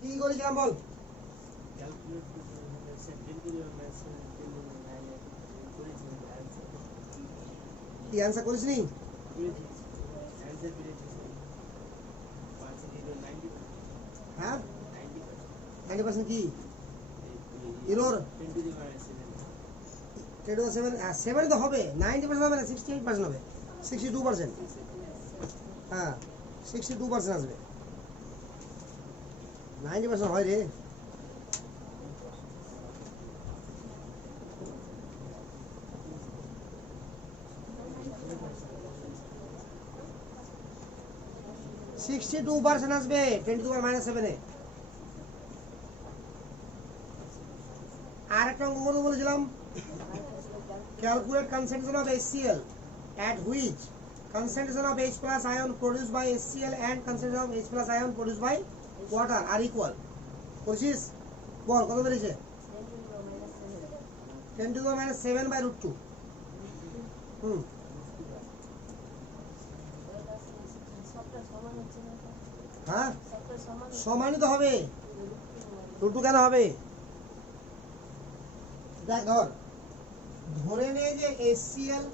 কি করেছিলাম বল? কি অ্যান্সার করিসনি? হ্যাঁ 90% কি এরর? 7 তো হবে, 90% হবে না, 68% হবে, 62%। হ্যাঁ 62% আসবে, 90% হয় রে। (62% আসবে 10⁻⁻7 এ। আর একটা অঙ্ক করতে বলেছিলাম, calculate concentration of HCl at which concentration of H plus ion produced by HCl and concentration of H plus ion produced by water are equal। করছিস? বল কত বেরিয়েছে? 10⁻⁷/√2। হ্যাঁ সমানই তো হবে, √2 কেন হবে? দেখ ধরে নে যে HCl,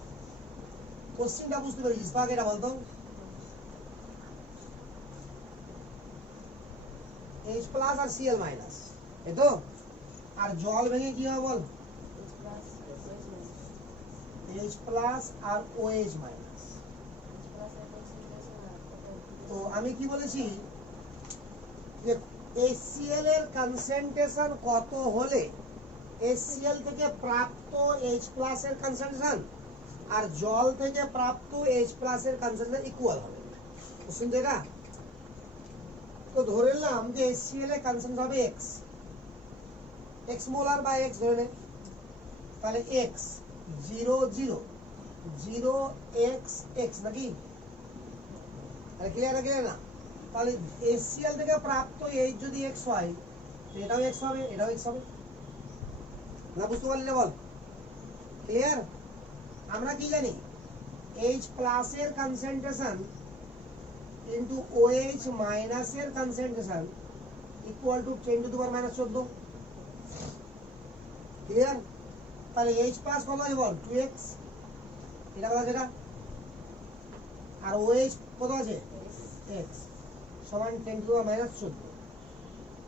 কোশ্চেনটা বুঝতে পেরেছিস? কাকে এটা বলতো? H প্লাস আর Cl মাইনাস, এই তো। আর জল ভেঙে কি হবে বল? H প্লাস আর OH মাইনাস। তো আমি কি বলেছি যে HCl এর কনসেন্ট্রেশন কত হলে HCl থেকে প্রাপ্ত H প্লাস এর কনসেন্ট্রেশন আর জল থেকে প্রাপ্ত H প্লাস এর কনসেন্ট্রেশন ইকুয়াল হবে? কোশ্চেন এটা। তো ধরে নিলাম যে HCl এর কনসেন্ট্রেশন হবে x মোলার বা x ধরে নে, তাহলে x 0 0 0 x x নাকি? আরে ক্লিয়ার না? তাহলে HCl থেকে প্রাপ্ত H যদি x হয়, এটাও x হবে, এটাও x হবে না? বুঝতে পারলি না বল? ক্লিয়ার? আমরা কি জানি H প্লাস এর কনসেন্ট্রেশন ইনটু OH মাইনাস এর কনসেন্ট্রেশন ইকুয়াল টু 10⁻⁻14। ক্লিয়ার? তাহলে H প্লাস কত আছে বল? 2x, এটা কত আছে এটা? আর OH কত আছে? x সমান 10⁻⁻14।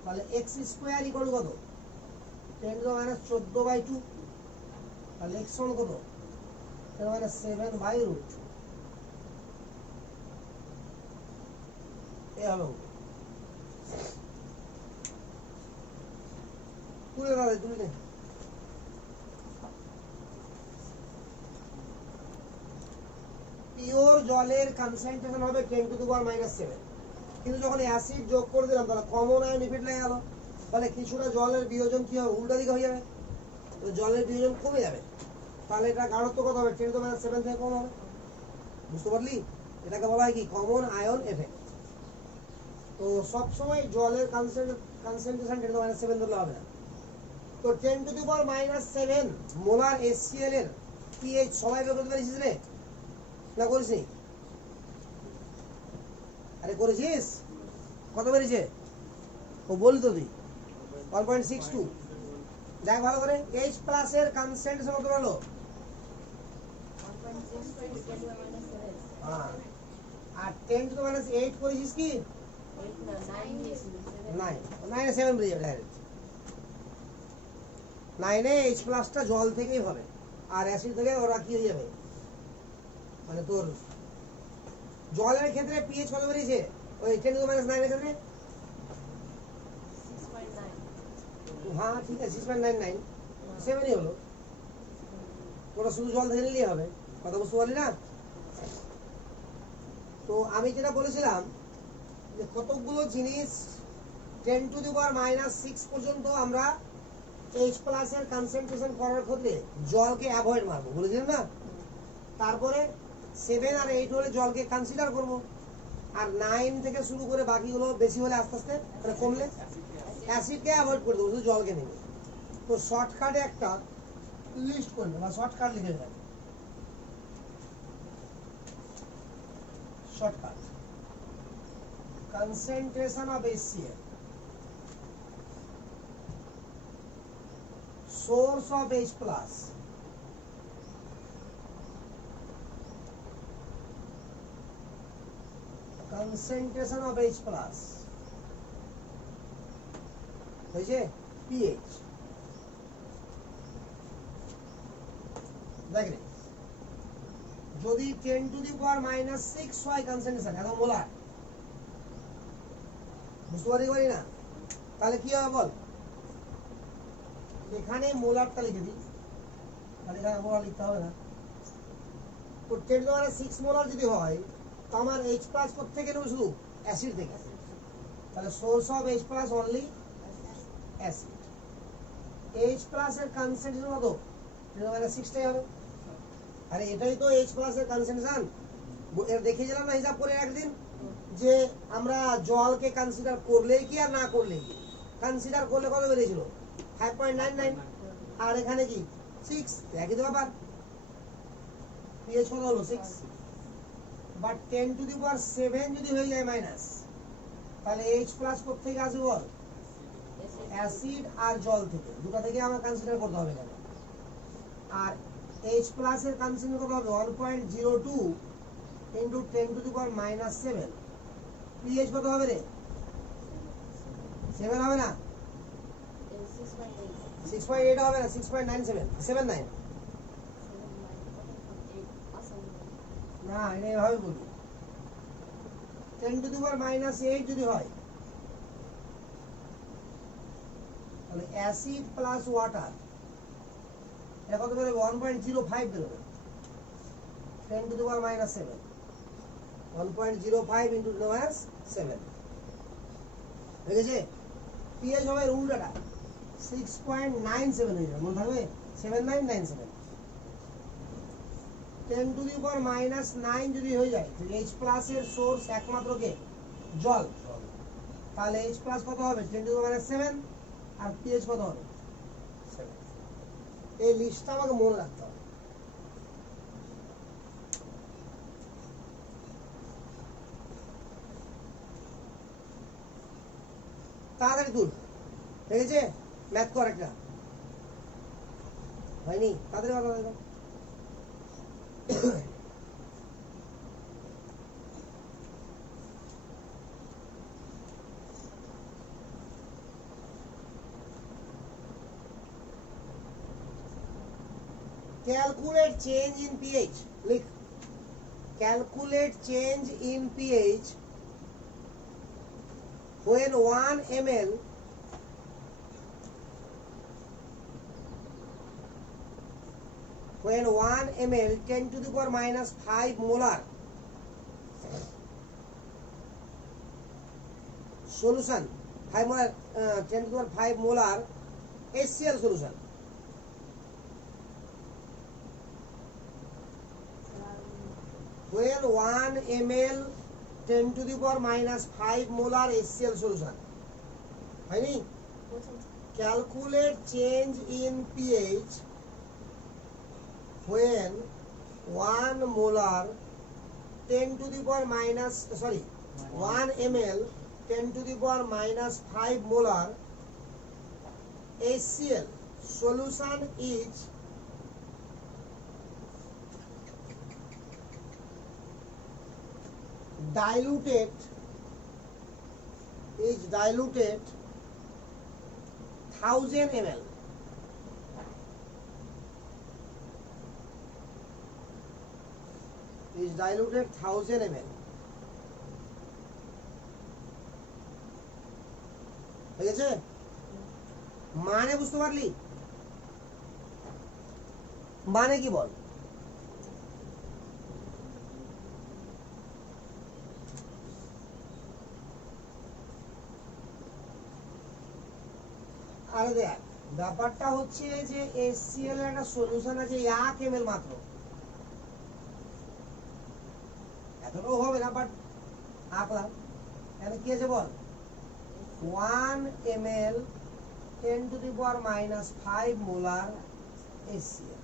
তাহলে x স্কয়ার ইকুয়াল কত? 10⁻14/2। তাহলে x সমান কত? 7/√2। এ হলো তুলে না তুলে নে। পিওর জলের কনসেন্ট্রেশন হবে 10⁻⁻7, কিন্তু যখন অ্যাসিড যোগ করে দিলাম তাহলে কমন আয়ন ইফেক্ট লেগে গেল, তাহলে কিছুটা জলের বিয়োজন কি হবে? উল্টা দিকে হয়ে যাবে, তো জলের বিয়োজন কমে যাবে। তাহলে এটা গাঢ়ত্ব কত হবে? 10⁻7 থেকে কম হবে। বুঝতে পারলি? এটাকে বলা হয় কি? Common ion effect. তো সবসময় জলের কনসেন্ট্রেশন 10⁻7 ধরলে হবে না। তো 10⁻⁻7 মোলার HCl এর pH সবাই বের করতে পারিস রে? না করিসনি? আরে করেছিস? কত বেরিয়েছে? ও বলি তো তুই 1.62। দেখ ভালো করে, H প্লাস এর কনসেন্ট্রেশন কত হলো? আর 10⁻8 করেছিস কি? 9 বেরিয়ে যাবে ডাইরেক্ট। 9 এ H প্লাসটা জল থেকেই হবে, আর অ্যাসিড থেকে ওরা কি হয়ে যাবে, মানে তোর জলের ক্ষেত্রে pH কত বেরিয়েছে? ওই 10⁻9 এর ক্ষেত্রে? হ্যাঁ ঠিক আছে, 6.99 7ই হলো। ওটা শুধু জল থেকে নিলেই হবে। কথা বুঝতে পারলি না? তো আমি যেটা বলেছিলাম যে কতগুলো জিনিস 10⁻⁻6 পর্যন্ত আমরা H প্লাস এর কনসেন্ট্রেশন করার ক্ষেত্রে জলকে অ্যাভয়েড মারবো বলেছিলাম না? তারপরে 7 আর 8 হলে জলকে কনসিডার করব, আর 9 থেকে শুরু করে বাকিগুলো বেশি হলে আস্তে আস্তে মানে কমলে অ্যাসিডকে অ্যাভয়েড করে দেবো, শুধু জলকে নেবে। তো শর্টকাটে একটা লিস্ট করবে বা শর্টকাট লিখে দেবে। Shortcut concentration of HCl source of H plus concentration of H plus হয়েছে pH দেখেন যদি 10 to the power minus 6 হয় কনসেন্ট্রেশন এত মোলার বুঝতে পারি না তাহলে কি হবে বল এখানে মোলারটা লিখে দিই তাহলে এখানে মোলার লিখতে হবে না তো 10 to the power 6 মোলার যদি হয় তো আমার H প্লাস কোথা থেকে নেব শুধু অ্যাসিড থেকে তাহলে source of H plus only acid H plus এর কনসেন্ট্রেশন কত 10 to the power 6 টাই হবে আরে এটাই তো H প্লাস এর কনসেন্ট্রেশন এর দেখিয়েছিলাম না হিসাব করে একদিন যে আমরা জলকে কনসিডার করলেই কি আর না করলেই কি কনসিডার করলে কত বেরিয়েছিল 5.99 আর এখানে কি 6 একই তো ব্যাপার pH কত হলো 6 বাট 10 to the power 7 যদি হয়ে যায় মাইনাস তাহলে H প্লাস কোথা থেকে আসবে বল অ্যাসিড আর জল থেকে দুটো থেকে আমরা কনসিডার করতে হবে এখানে আর H প্লাস এর কনসেন্ট্রেশন কত হবে 1.02 into 10 to the power minus 7 pH কত হবে রে 7 হবে না 6.8 হবে না 6.97 79 না এটা এভাবে বলি 10 to the power minus 8 যদি হয় তাহলে অ্যাসিড প্লাস ওয়াটার এটা কত বেরোবে 1.05 বেরোবে 10 to the power minus 7 1.05 into 10 to the power 7 হয়ে গেছে pH হবে উল্টাটা 6.97 হয়ে যাবে মনে থাকবে 7997 10 to the power minus 9 যদি হয়ে যায় তো H প্লাস এর সোর্স একমাত্র কে জল তাহলে H প্লাস কত হবে 10 to the power minus 7 R pH কত হবে 7 এই লিস্টটা আমাকে মনে রাখতে হবে তাড়াতাড়ি তুল ঠিক আছে ম্যাথ কর একটা হয়নি তাড়াতাড়ি কথা বলো calculate change in pH লিখ calculate change in pH when 1 ml when 1 ml 10 to the power minus 5 molar solution 5 molar 10 to the power 5 molar HCl solution when 1 ml 10 to the power minus 5 molar HCl solution হয়নি calculate change in pH when 1 molar 10 to the power minus 1 ml 10 to the power minus 5 molar HCl solution is diluted 1000 ml is diluted 1000 ml ঠিক আছে মানে বুঝতে পারলি মানে কি বল আরে দেখ ব্যাপারটা হচ্ছে যে HCl এর একটা সলিউশন আছে 1 ml মাত্র এতটাও হবে না বাট আঁকলাম এখানে কি আছে বল 1 ml 10 to the power minus 5 molar HCl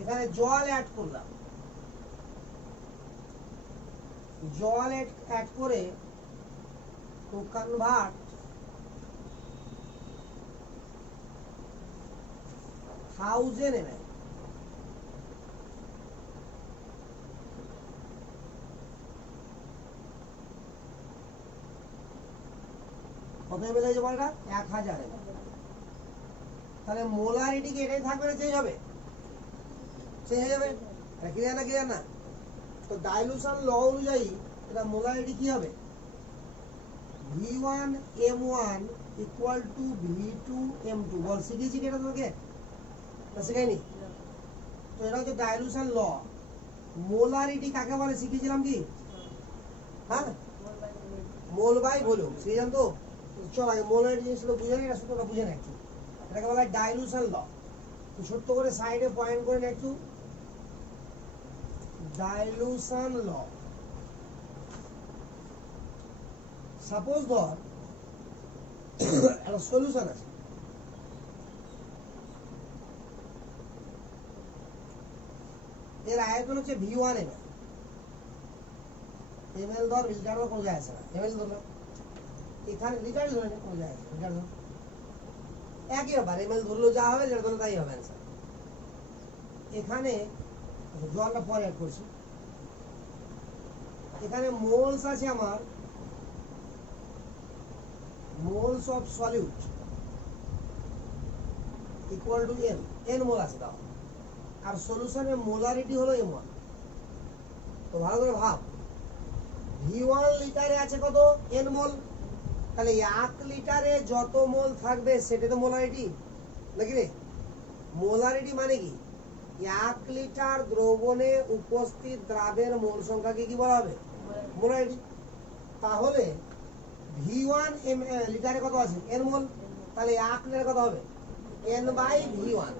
এখানে জল অ্যাড করলাম জল অ্যাড করে to convert 1000 ml। কত এমএল হয়েছে বলটা? 1000 ml। তাহলে মোলারিটি কি এটাই থাকবে না চেঞ্জ হবে? চেঞ্জ হয়ে যাবে। এটা ক্লিয়ার না? ক্লিয়ার না? তো ডাইলুশন ল অনুযায়ী এটা মোলারিটি কি হবে? V1 M1 equal to V2 M2। বল শিখেছি কি এটা তোমাকে? না শিখাইনি? তো এটা হচ্ছে ডাইলুশন ল। মোলারিটি কাকে বলে শিখেছিলাম কি? হ্যাঁ, মোল বাই ভলিউম। শিখেছেন তো? চল আগে মোলারিটি জিনিসগুলো বুঝে নিই, এটা সূত্রটা বুঝে নেই। এটাকে বলা হয় ডাইলুশন ল। তো ছোট্ট করে সাইডে পয়েন্ট করে নে একটু। ডাইলুশন ল। সাপোজ ধর একটা সলিউশন আছে, এর আয়তন হচ্ছে V1 ml। ml ধর, লিটার ধর, কোনো যায় আসে না। ml ধরলাম, এখানে লিটার ধরে কোনো যায় আসে না, লিটার ধর একই ব্যাপার। ml ধরলেও যা হবে, লিটার ধরলে তাই হবে অ্যান্সার। এখানে জলটা পরে অ্যাড করছি। এখানে মোলস আছে আমার, moles of solute equal to n। n মোল আছে দাও। আর সলিউশনের মোলারিটি হলো m1। তো ভালো করে ভাব, V1 লিটারে আছে কত? n মোল। তাহলে 1 লিটারে যত মোল থাকবে সেটা তো মোলারিটি নাকি রে? মোলারিটি মানে কি? 1 লিটার দ্রবণে উপস্থিত দ্রাবের মোল সংখ্যাকে কি বলা হবে? মোলারিটি। তাহলে V1 লিটারে কত আছে? n মোল। তাহলে 1 লিটারে কত হবে? n by V1।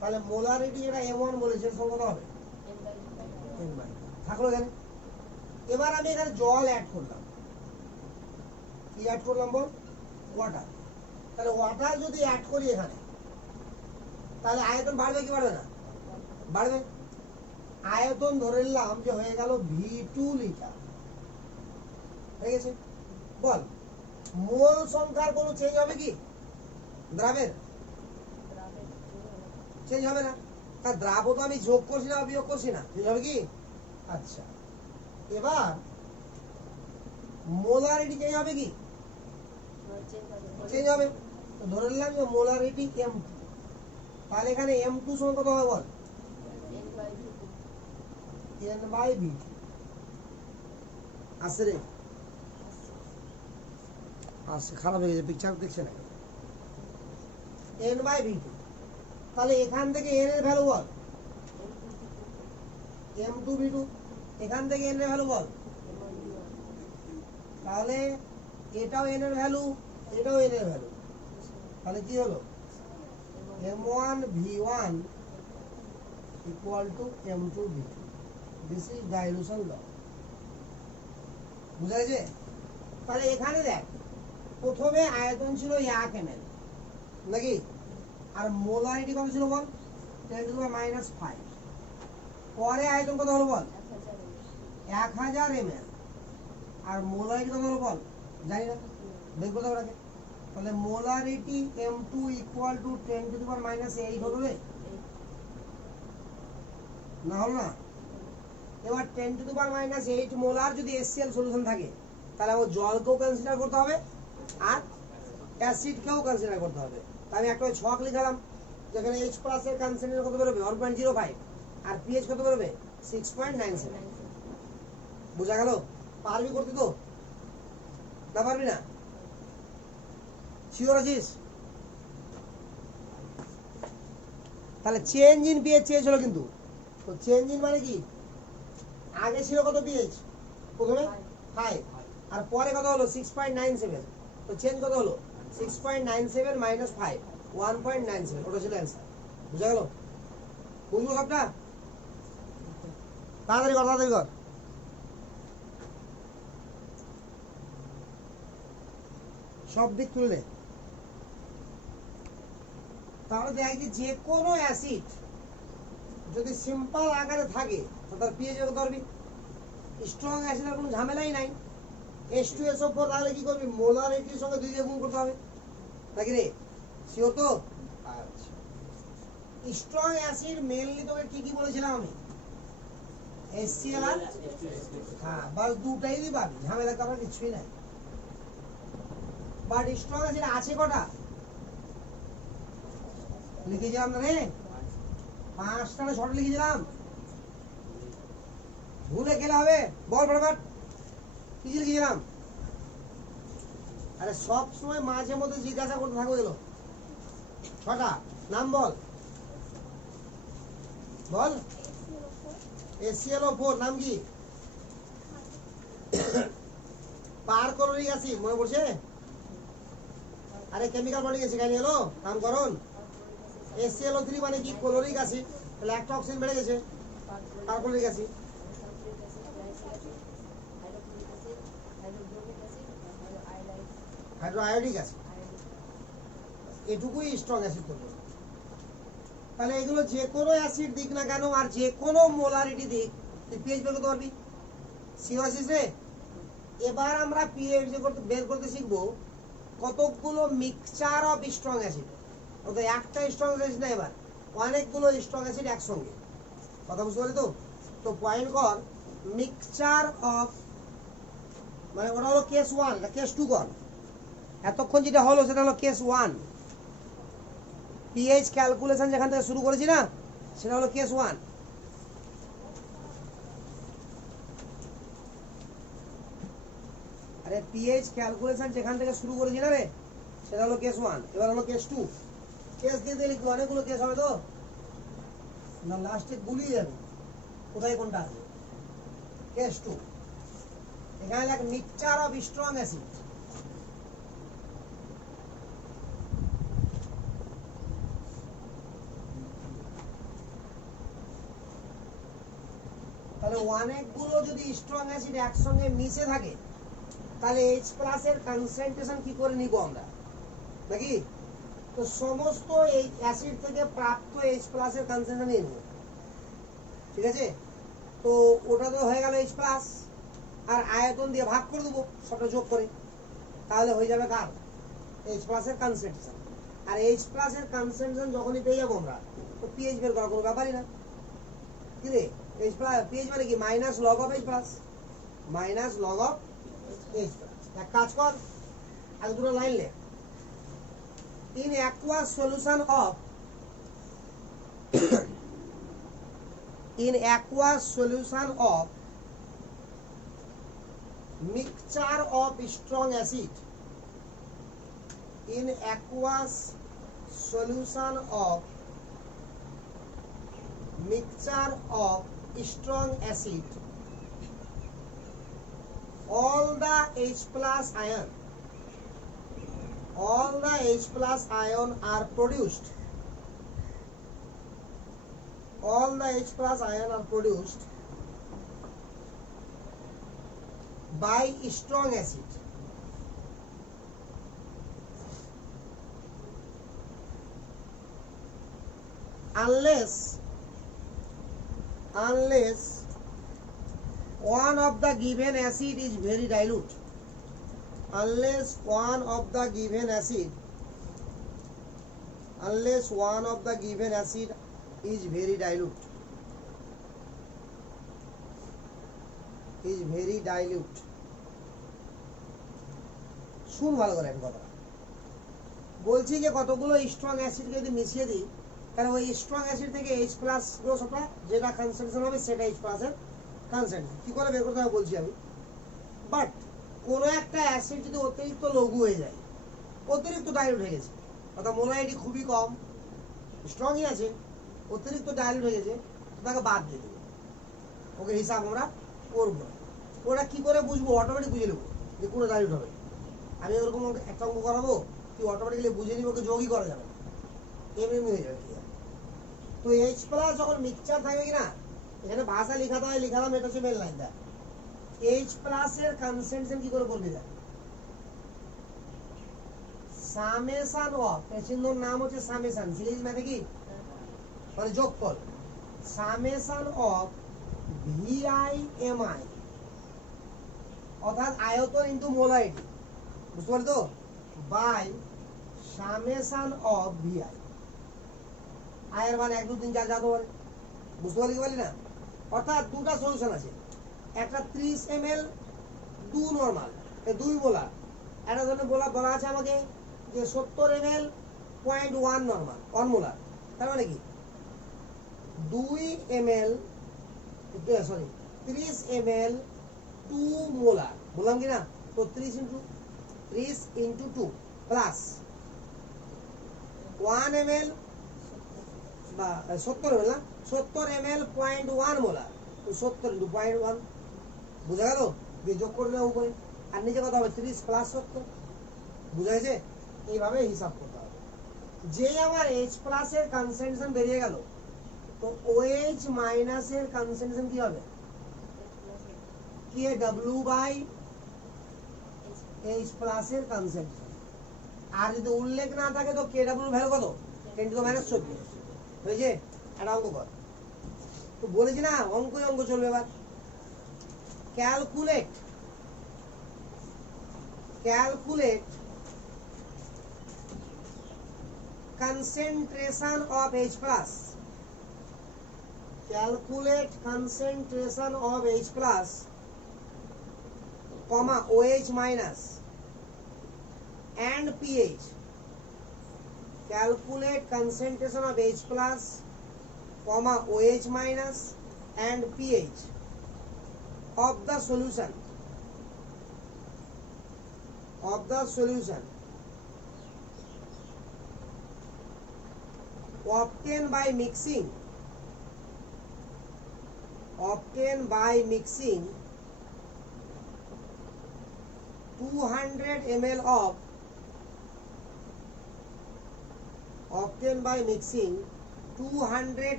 তাহলে মোলারিটি যেটা m1 বলেছে সেটা কত হবে? n by. থাকলো এখানে। এবার আমি এখানে জল অ্যাড করলাম। কি অ্যাড করলাম বল? ওয়াটার। তাহলে ওয়াটার যদি অ্যাড করি এখানে, তাহলে আয়তন বাড়বে কি বাড়বে না? বাড়বে। আয়তন ধরে নিলাম যে হয়ে গেল V2 লিটার। হয়ে গেছে। বল মোল সংখ্যার কোনো চেঞ্জ হবে কি দ্রাবের? চেঞ্জ হবে না। তার দ্রাব তো আমি যোগ করছি না বিয়োগ করছি না, চেঞ্জ হবে কি? আচ্ছা, এবার মোলারিটি চেঞ্জ হবে কি? চেঞ্জ হবে। তো ধরে নিলাম যে মোলারিটি M2। তাহলে এখানে M2 সমান কত হবে বল? n by V2। আসছে রে? আসছে, খারাপ হয়ে গেছে, পিকচার দেখছে না। n by V2। তাহলে এখান থেকে n এর ভ্যালু বল? M2 V2। এখান থেকে n এর ভ্যালু বল? তাহলে এটাও n এর ভ্যালু, এটাও n এর ভ্যালু। তাহলে কি হলো? M1 V1 equal to M2 V2। This is dilution law। বুঝা গেছে? তাহলে এখানে দেখ, প্রথমে আয়তন ছিল 1 ml নাকি? আর মোলারিটি কত ছিল বল? 10⁻⁵। পরে আয়তন কত হলো বল? 1000 ml। আর মোলারিটি কত হলো বল? জানি না, দেখবো তো ওটাকে। তাহলে মোলারিটি M2 ইকুয়াল টু 10⁻⁸ হলো রে, না হলো না? এবার 10⁻⁸ মোলার যদি HCl সলিউশন থাকে, তাহলে আমার জলকেও কনসিডার করতে হবে আর অ্যাসিডকেও কনসিডার করতে হবে। তাই আমি একটা ছক লিখালাম, যেখানে H+ এর কনসেন্ট্রেশন কত বেরোবে? 1.05। আর pH কত বেরোবে? 6.97। বুঝা গেল? পারবি করতে তো? না পারবি না? শিওর আছিস? তাহলে চেঞ্জ ইন pH চেঞ্জ হলো কিন্তু। তো চেঞ্জ ইন মানে কি? আগে ছিল কত pH? প্রথমে 5, আর পরে কত হলো? 6.97। তো চেঞ্জ কত হলো? 6.97 - 5, 1.97। ওটা ছিল অ্যান্সার। বুঝা গেল? বুঝবো সবটা? তাড়াতাড়ি কর, তাড়াতাড়ি কর। সব দিক তুললে তাহলে দেখ যে কোনো অ্যাসিড যদি সিম্পল আকারে থাকে তার pH কত ধরবি? স্ট্রং অ্যাসিডের কোনো ঝামেলাই নাই। H2SO4 তাহলে কি করবি? মোলারিটির সঙ্গে 2 দিয়ে গুণ করতে হবে নাকি রে? শিওর তো? আচ্ছা, স্ট্রং অ্যাসিড মেইনলি তোকে কি কি বলেছিলাম আমি? HCl আর হ্যাঁ, বাস দুটাই দিই পাবি, ঝামেলা করার কিছুই নাই। বাট স্ট্রং অ্যাসিড আছে কটা? লিখেছিলাম না রে, 5টা না 6টা লিখেছিলাম। ভুলে গেলে হবে, বল ফটাফট কি লিখেছিলাম? আরে সব সময় মাঝে মধ্যে জিজ্ঞাসা করতে থাকো। গেল 6টা, নাম বল বল। HClO4 নাম কি? পারক্লোরিক অ্যাসিড, মনে পড়ছে? আরে কেমিক্যাল বডি গেছে কেন এলো নামকরণ। HClO3 মানে কি? ক্লোরিক অ্যাসিড, তাহলে একটা অক্সিজেন বেড়ে গেছে, পারক্লোরিক অ্যাসিড। হাইড্রোআয়োডিক অ্যাসিড, এটুকুই স্ট্রং অ্যাসিড করবে। তাহলে এগুলো যে কোনো অ্যাসিড দিক না কেন আর যে কোনো মোলারিটি দিক, তুই পিএইচ বের করতে পারবি। সিওসিস রে, এবার আমরা পিএইচ বের করতে শিখবো কতগুলো মিক্সচার অফ স্ট্রং অ্যাসিড। অর্থাৎ একটা স্ট্রং অ্যাসিড না, এবার অনেকগুলো স্ট্রং অ্যাসিড একসঙ্গে। কথা বুঝতে পারলি তো? তো পয়েন্ট কর মিক্সচার অফ, মানে ওটা হলো কেস 1, এটা কেস 2 কর। এতক্ষণ যেটা হলো সেটা হলো কেস 1। পিএইচ ক্যালকুলেশন যেখান থেকে শুরু করেছি না, সেটা হলো কেস 1। আরে পিএইচ ক্যালকুলেশন যেখান থেকে শুরু করেছি না রে, সেটা হলো কেস 1। এবার হলো কেস 2। কেস দিয়ে লিখবো, অনেকগুলো কেস হবে তো না, লাস্টে গুলিয়ে যাবে কোথায় কোনটা আছে। কেস 2, এখানে লেখ মিক্সচার অফ স্ট্রং অ্যাসিড। তাহলে অনেকগুলো যদি স্ট্রং অ্যাসিড একসঙ্গে মিশে থাকে, তাহলে H+ এর কনসেন্ট্রেশন কি করে নিব আমরা, নাকি? তো সমস্ত এই অ্যাসিড থেকে প্রাপ্ত H+ এর কনসেন্ট্রেশন নিয়ে নেব, ঠিক আছে? তো ওটা তো হয়ে গেল H+, আর আয়তন দিয়ে ভাগ করে দেবো সবটা যোগ করে, তাহলে হয়ে যাবে কার? H+ এর কনসেন্ট্রেশন। আর H+ এর কনসেন্ট্রেশন যখনই পেয়ে যাবো আমরা, তো পিএইচ বের করার কোনো ব্যাপারই না। কি রে, পিএইচ মানে কি? Minus log of H+, minus log of H+। এক কাজ কর, আগে দুটো লাইন লে। In aqueous solution of in aqueous solution of mixture of strong acid, in aqueous solution of mixture of strong acid, all the H+ ion, all the H+ ion are produced, all the H+ ion are produced by strong acid, unless one of the given acid is very dilute, unless one of the given acid is very dilute, শুন ভালো করে একটা কথা বলছি, যে কতগুলো strong acid যদি মিশিয়ে দিই, তাহলে ওই স্ট্রং অ্যাসিড থেকে H+ গ্রোথটা যেটা কনসেন্ট্রেশন হবে সেটা H+ এর কনসেন্ট্রেশন কি করে বের করতে হবে বলছি আমি। বাট কোনো একটা অ্যাসিড যদি অতিরিক্ত লঘু হয়ে যায়, অতিরিক্ত ডাইলুট হয়ে গেছে, অর্থাৎ মোলারিটি খুবই কম, স্ট্রংই আছে, অতিরিক্ত ডাইলুট হয়ে গেছে, তো তাকে বাদ দিয়ে দেবো। ওকে হিসাব আমরা করবো। ওটা কি করে বুঝবো? অটোমেটিক বুঝে নেবো যে কোনো ডাইলুট হবে। আমি ওরকম একটা অঙ্ক করাবো, তুই অটোমেটিক্যালি বুঝে নিবি, ওকে যোগই করা যাবে না, এমনি হয়ে যাবে। তো H+ যখন মিক্সচার থাকবে কিনা, এখানে ভাষা লিখাতে হয়, লিখালাম, এটা হচ্ছে মেন লাইন। দেখ H+ এর কনসেন্ট্রেশন কি করে করবি? দেখ সামেশন অফ, এর চিহ্নর নাম হচ্ছে সামেশন, সিরিজ ম্যাথে কি মানে যোগফল, সামেশন অফ VI/MI, অর্থাৎ আয়তন ইনটু মোলারিটি, বুঝতে পারলি তো, বাই সামেশন অফ VI। আয়ের মান 1 2 3 4 যাতে পারে, বুঝতে পারলি কি পারলি না? অর্থাৎ দুটো সলিউশন আছে, একটা 30 ml 2 নরমাল, এই 2 মোলার, একটা জন্য বলা আছে আমাকে যে 70 ml 0.1 নরমাল 1 মোলার, তার মানে কি 2 ml সরি 30 ml 2 মোলার, বললাম কি না? তো 30 into 2 প্লাস 1 ml বা 70 ml না, 70 ml 0.1 মোলার, তো 70 into 0.1, বুঝা গেল? দিয়ে যোগ করে দেওয়া উপরে, আর নিচে কত হবে 30 প্লাস 70, বুঝা গেছে? এইভাবে হিসাব করতে হবে। যেই আমার H প্লাস এর কনসেন্ট্রেশন বেরিয়ে গেল, তো OH মাইনাস এর কনসেন্ট্রেশন কি হবে? KW বাই H প্লাস এর কনসেন্ট্রেশন। আর যদি উল্লেখ না থাকে তো KW ভ্যালু কত? 10 to the minus 14, হয়েছে? একটা অঙ্ক কর, তো বলেছি না অঙ্কই অঙ্ক চলবে। এবার calculate concentration of H plus, calculate concentration of H plus, comma OH minus and pH, calculate concentration of H plus, comma OH minus and pH of the solution obtained by mixing 200 ml of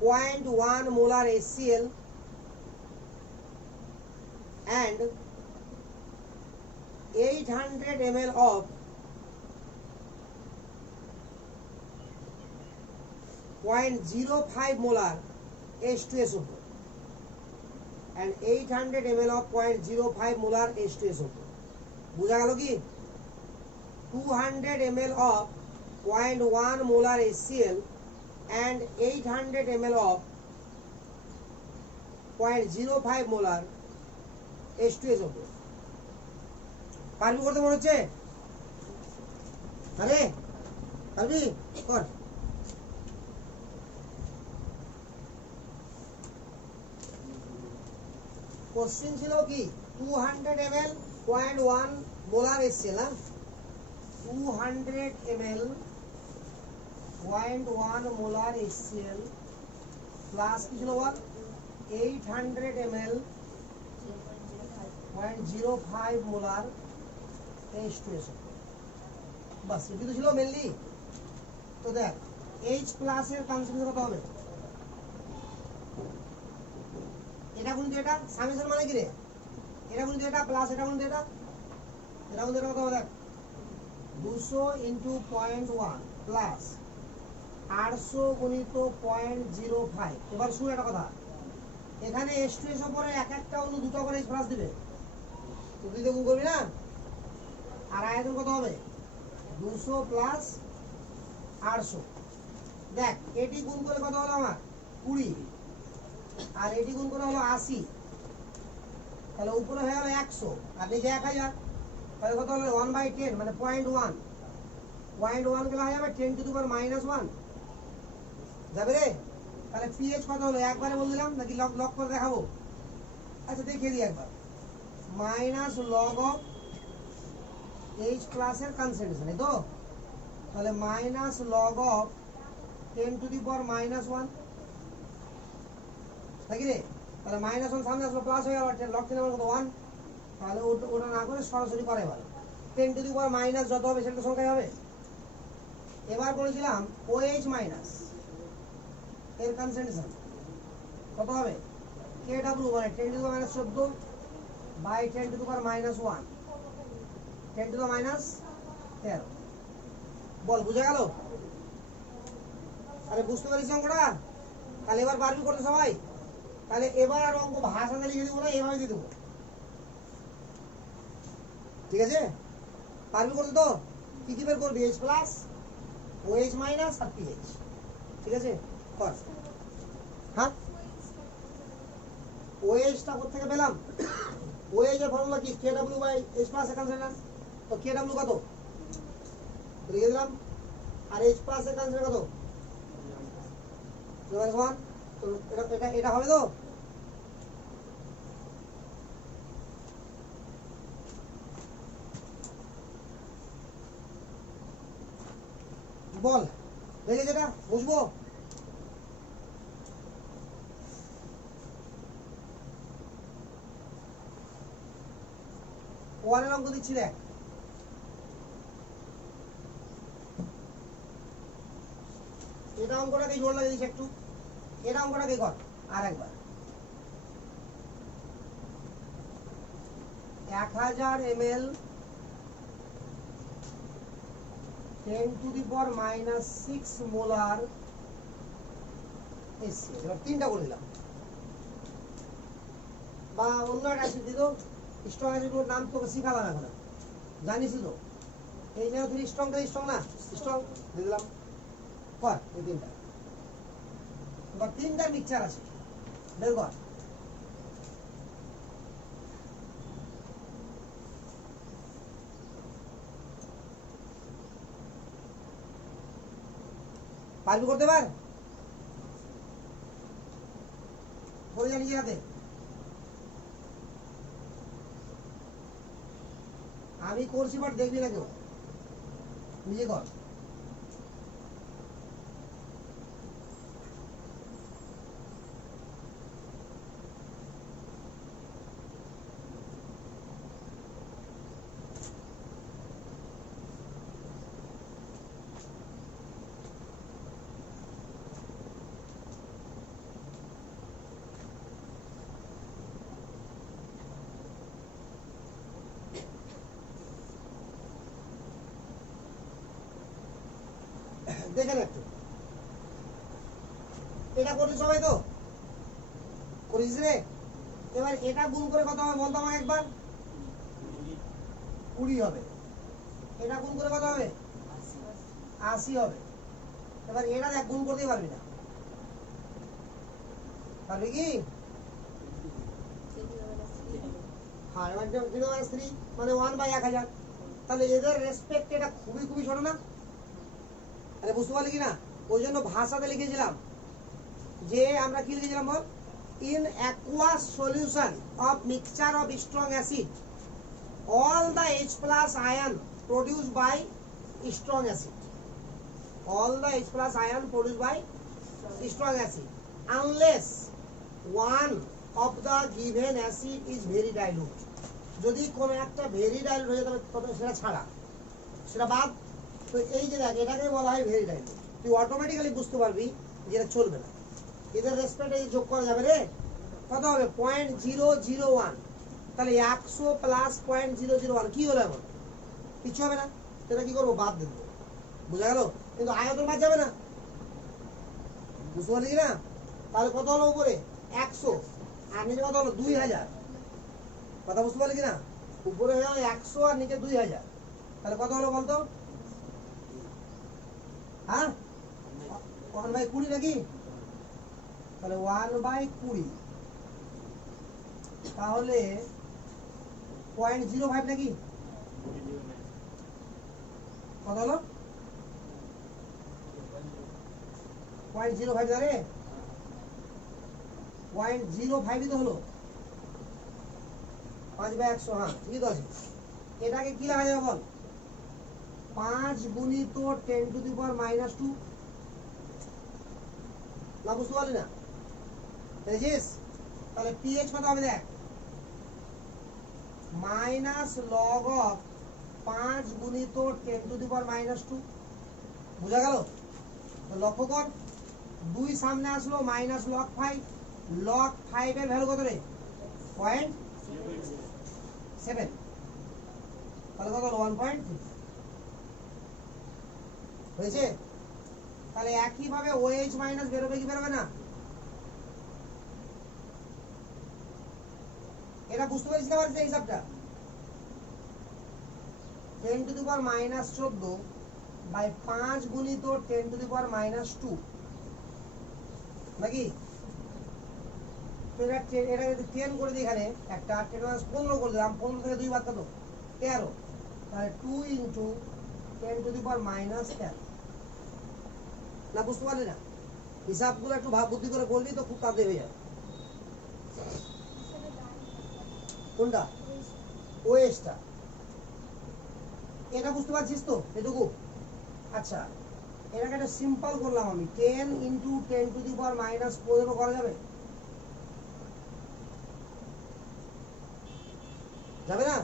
0.1 molar HCl and 800 ml of 0.05 molar H2SO4 and 800 ml of 0.05 molar H2SO4, বুঝা গেল কি? 200 ml of 0.1 molar HCl and 800 ml of 0.05 molar H2SO4, পারবি করতে মনে হচ্ছে? আরে পারবি কর। কোশ্চেন ছিল কি 200 ml 0.1 molar HCl, 200 ml 0.1 molar HCl plus কি ছিল বল 800 ml 0.05 মোলার H2SO, বাস এটি তো ছিল মেনলি। তো দেখ H প্লাস এর কনসেন্ট্রেশন কত হবে? এটা গুণ এটা সামেশন মানে কি রে? এটা গুণ এটা প্লাস এটা গুণ এটা, এটা গুণ এটা কত হবে? দেখ 200 into 0.1 প্লাস 800 গুণিত 0.05। এবার শুন একটা কথা, এখানে H2SO পরে এক একটা অণু দুটো করে H প্লাস দিবে, তো তুই তো গুণ করবি না, আর আয়তন কত হবে 200 প্লাস 800। দেখ এটি গুণ করে কত হলো আমার 20, আর এটি গুণ করে হলো 80, তাহলে উপরে হয়ে গেল 100 আর নিচে 1000, তাহলে কত হলো 1/10 মানে 0.1 গেলে হয়ে যাবে 10 to the power -1 যাবে রে। তাহলে pH কত হলো একবারে বল দিলাম নাকি লগ করে দেখাবো? আচ্ছা দেখিয়ে দিই একবার, minus log of H plus এর কনসেন্ট্রেশন, এই তো, তাহলে minus log of 10 to the power -1 নাকি রে? তাহলে -1 সামনে আসলো প্লাস হয়ে গেল, লগ চিহ্ন কত 1, তাহলে ওটা না করে সরাসরি করে ভালো, 10 to the power মাইনাস যত হবে সেটা সংখ্যাই হবে। এবার বলেছিলাম OH মাইনাস এর কনসেন্ট্রেশন কত হবে? KW মানে 10 to the power -14 by 10 to the power -1, 10 to the -13, বল বুঝা গেল? তাহলে বুঝতে পারিস অঙ্কটা? তাহলে এবার পারবি করতে সবাই? তাহলে এবার আর অঙ্ক ভাষাতে লিখে দিব না, এভাবে দিয়ে দেবো, ঠিক আছে? পারবি করতে তো? কি কি বের করবি? H প্লাস OH মাইনাস আর pH, ঠিক আছে? কর। হ্যাঁ, OH টা কোথা থেকে পেলাম? OH এর ফর্মুলা কি? KW বাই H প্লাস এর কনসেন্ট্রেশন। তো KW কত লিখে দিলাম, আর H প্লাস এর কনসেন্ট্রেশন কত? 0.1। তো এটা হবে তো? বল দেখে যেটা বুঝবো। ওয়ানের অঙ্ক দিচ্ছি দেখ, এটা অঙ্কটাকে জোর লাগিয়ে দিচ্ছি একটু, এটা অঙ্কটাকে কর আর একবার। 1000 ml 10⁻⁻6 মোলার HCl। এবার তিনটা করে দিলাম, বা অন্য একটা অ্যাসিড দিত, স্ট্রং অ্যাসিডগুলোর নাম তোকে শিখালাম এখন, জানিস তো। এই যে তুই স্ট্রং না, স্ট্রং দিয়ে দিলাম, কর এই তিনটা। এবার তিনটা মিক্সচার আছে, বের কর। পারবি করতে পার? করে যা নিজের হাতে। আমি করছি বাট দেখবি না কেউ, নিজে কর। দেখেন একটু, এটা করলি সবাই তো করিস রে। এবার এটা গুণ করে কত হবে বলতো আমাকে একবার? 20 হবে। এটা গুণ করে কত হবে? 80 হবে। এবার এটা দেখ গুণ করতেই পারবি না, পারবি কি? হ্যাঁ, এবার 0-3 মানে 1/1000। তাহলে এদের রেসপেক্ট এটা খুবই খুবই ছোট না? আরে বুঝতে পারলি কি না? ওই জন্য ভাষাতে লিখেছিলাম যে আমরা কি লিখেছিলাম বল? In aqueous solution of mixture of strong acid all the H plus ion produced by strong acid, all the H plus ion produced by strong acid unless one of the given acid is very dilute। যদি কোন একটা very dilute হয়ে যাবে তবে সেটা ছাড়া, সেটা বাদ। তো এই যে দেখ, এটাকে বলা হয় ভেরি ডাইলুট। তুই অটোমেটিক্যালি বুঝতে পারবি যে এটা চলবে না। এদের রেসপেক্টে যোগ করা যাবে রে, কত হবে? 0.001। তাহলে 100 প্লাস 0.001 কি হলো? এখন কিছু হবে না, সেটা কি করবো? বাদ দেবো। বুঝা গেল? কিন্তু আয়তন বাদ যাবে না, বুঝতে পারলি কি না? তাহলে কত হলো উপরে? 100, আর নিচে কত হলো? 2000। কথা বুঝতে পারলি কি না? উপরে হয়ে গেল 100 আর নিচে 2000, তাহলে কত হলো বলতো? হ্যাঁ, 1/20 নাকি? তাহলে 1/20, তাহলে 0.05 নাকি? কত হলো? 0.05 ধরে 0.05 তো হলো 5/100। হ্যাঁ, ঠিকই তো আছে। এটাকে কি লেখা যাবে বল? 5 গুণিত 10⁻²। না বুঝতে পারলি না? বুঝেছিস? তাহলে pH কত হবে দেখ, মাইনাস লগ অফ 5 গুণিত 10⁻²। বুঝা গেল? লক্ষ্য কর, 2 সামনে আসলো, মাইনাস লগ 5। লগ 5 এর ভ্যালু কত রে? 0.7। তাহলে কত হলো? 1.3 হয়েছে। তাহলে একইভাবে OH মাইনাস বেরোবে কি বেরোবে না? এটা বুঝতে পারছিস না হিসাবটা? 10⁻14 বাই 5 গুণিত 10⁻⁻2 নাকি? তো এটা যদি 10 করে দিই, এখানে একটা 10⁻15 করে দিলাম, 15 থেকে 2 বাদ কত? 13। তাহলে 2 ইন্টু 10⁻⁻13। না বুঝতে পারলি না? হিসাবগুলো একটু বুদ্ধি করে করলি তো খুব তাড়াতাড়ি হয়ে যাবে। কোনটা? ওএসটা। এটা বুঝতে পারছিস তো এটুকু? আচ্ছা, এটাকে একটা সিম্পল করলাম আমি, 10 ইন্টু 10⁻⁻15 করা যাবে? যাবে না?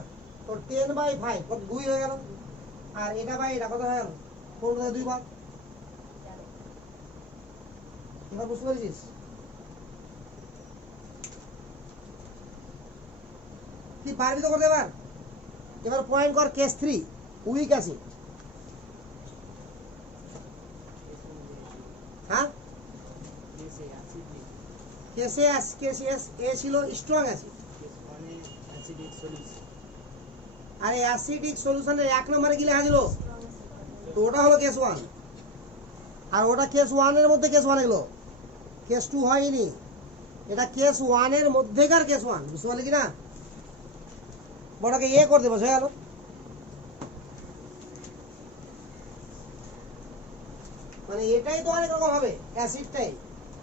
তো 10/5 কত? 2 হয়ে গেল। আর এটা বাই এটা কত হয়ে গেল? 15 থেকে 2 বাদ। এবার বুঝতে পেরেছিস? কি পারবি তো করতে? এবার পয়েন্ট কর কেস 3, উইক অ্যাসিড। হ্যাঁ, কেসে এ ছিল স্ট্রং অ্যাসিড, আর অ্যাসিডিক সলিউশনের 1 নম্বরে কি লেখা ছিল? তো ওটা হলো কেস 1, আর ওটা কেস 1 এর মধ্যে কেস 1 এগুলো কেস 2 হয়নি। এটা কেস 1 এর মধ্যেকার কেস 1, বুঝতে পারলি কি না? বড়কে এ করে দেবো, হয়ে গেল। মানে এটাই তো অনেক রকম হবে, অ্যাসিডটাই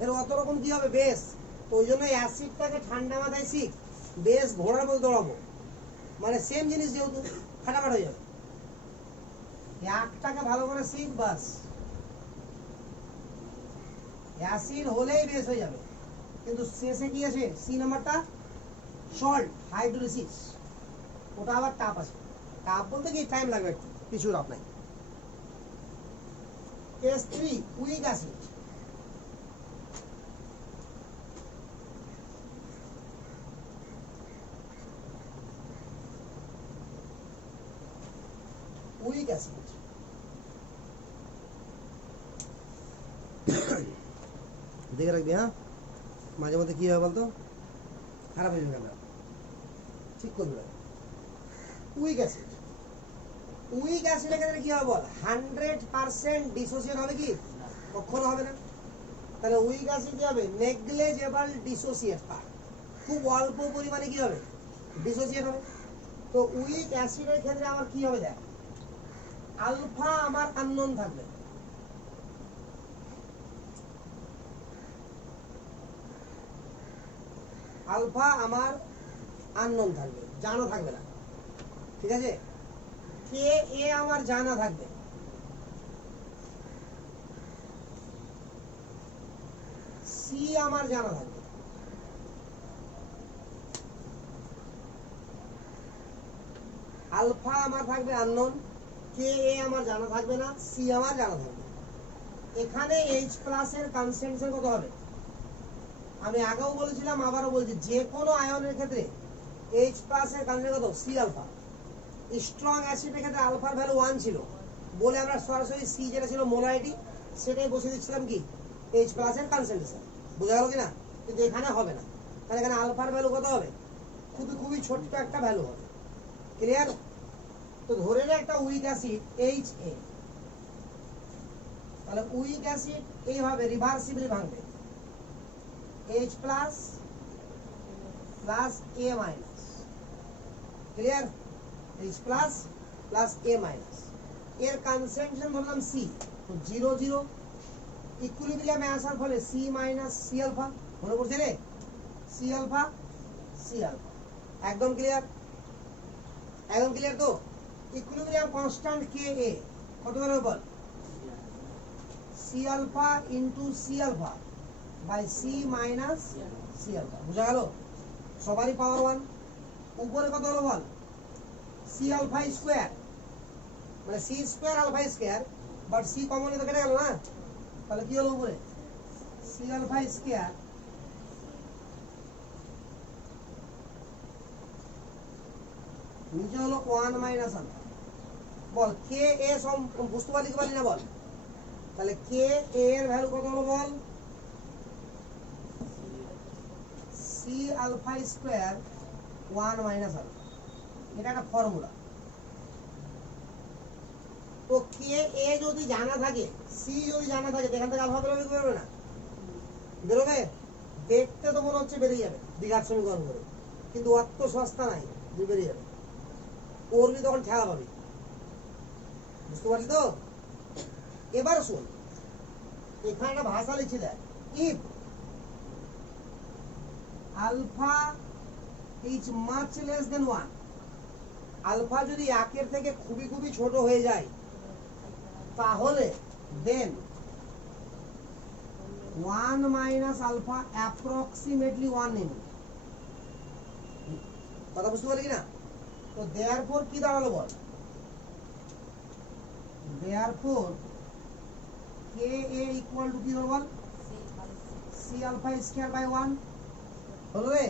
এর অত রকম কি হবে? বেস। তো ওই জন্য অ্যাসিডটাকে ঠান্ডা মাথায় শিখ, বেস ঘোড়ার মধ্যে দৌড়াবো, মানে সেম জিনিস যেহেতু ফাটাফাট হয়ে যাবে। একটাকে ভালো করে শিখ বাস, অ্যাসিড হলেই বেস হয়ে যাবে। কিন্তু শেষে কি আছে? সি নাম্বারটা সল্ট হাইড্রোলিসিস, ওটা আবার টাপ আছে। টাপ বলতে কি টাইম লাগবে একটু, কিছু টাপ নাই। Case 3, week acid. Week acid দেখে রাখবি, হ্যাঁ? মাঝে মধ্যে কি হয় বলতো, খারাপ হয়ে যাবে, ঠিক করবে। উইক অ্যাসিড, উইক অ্যাসিডের ক্ষেত্রে কি হবে বল? 100% ডিসোসিয়েট হবে কি? কখনো হবে না। তাহলে উইক অ্যাসিড কি হবে? নেগলিজেবল ডিসোসিয়েট পার্ট, খুব অল্প পরিমাণে কি হবে? ডিসোসিয়েট হবে। তো উইক অ্যাসিডের ক্ষেত্রে আমার কি হবে দেখ, আলফা আমার আননোন থাকবে, আলফা আমার আননোন থাকবে, জানা থাকবে না, ঠিক আছে? কে এ আমার জানা থাকবে, সি আমার জানা থাকবে, আলফা আমার থাকবে আননোন, কে এ আমার জানা থাকবে না, সি আমার জানা থাকবে। এখানে এইচ প্লাসের কনসেন্ট্রেশন কত হবে? আমি আগেও বলেছিলাম, আবারও বলছি, যে কোনো আয়নের ক্ষেত্রে এইচ প্লাসের কনসেন্ট্রেশন কত? C alpha. স্ট্রং অ্যাসিডের ক্ষেত্রে আলফার ভ্যালু 1 ছিল বলে আমরা সরাসরি সি যেটা ছিল মোলারিটি সেটাই বসে দিচ্ছিলাম কি? এইচ প্লাসের কনসেন্ট্রেশন। বোঝা গেল কিনা? কিন্তু এখানে হবে না, তাহলে এখানে আলফার ভ্যালু কত হবে? খুবই ছোট্ট একটা ভ্যালু হবে। ক্লিয়ার? তো ধরে নে একটা উইক অ্যাসিড এইচ এ, তাহলে উইক অ্যাসিড এইভাবে রিভার্সিবলি ভাঙবে, H plus plus A minus. Clear? H plus plus A minus, এর কনসেন্ট্রেশন ধরলাম সি, তো 0 0 ইকুইলিব্রিয়ামে আসার ফলে সি মাইনাস সি আলফা, মনে পড়ছে রে? C alpha C alpha. একদম ক্লিয়ার? একদম ক্লিয়ার তো? ইকুইলিব্রিয়াম কনস্ট্যান্ট কে এ কত বের হবে বল? C alpha into C alpha by C minus C alpha. বুঝা গেল? সবারই পাওয়ার 1। উপরে কত হলো বল? সি আলফা স্কোয়ার, মানে C square alpha square, but C common তো কেটে গেল না, তাহলে কি হলো উপরে? সি আলফা স্কোয়ার নিচে হলো 1 মাইনাস আলফা। বল কে এ বুঝতে পারলি কি পারলি না বল? তাহলে কে এ এর ভ্যালু কত হলো বল? C alpha square 1 minus alpha. এটা একটা ফর্মুলা। তো কে এ যদি জানা থাকে, সি যদি জানা থাকে, এখান থেকে আলফা বেরোবে কি বেরোবে না? বেরোবে। দেখতে তো মনে হচ্ছে বেরিয়ে যাবে দ্বিঘাত সমীকরণ করে, কিন্তু অত সস্তা নাই যে বেরিয়ে যাবে। করবি তখন ঠেলা পাবি। বুঝতে পারলি তো? এবার শোন, এখানে একটা ভাষা লিখে দেয়, if alpha is much less than 1, alpha যদি একের থেকে খুবই খুবই ছোট হয়ে যায়, তাহলে দেন 1 মাইনাস আলফা অ্যাপ্রক্সিমেটলি 1 নেব। কথা বুঝতে পারলি কিনা? তো দেয়ারফর কি দাঁড়ালো বল? Therefore K A equal to কি হলো বল? সি আলফা স্কয়ার বাই 1 হলো রে।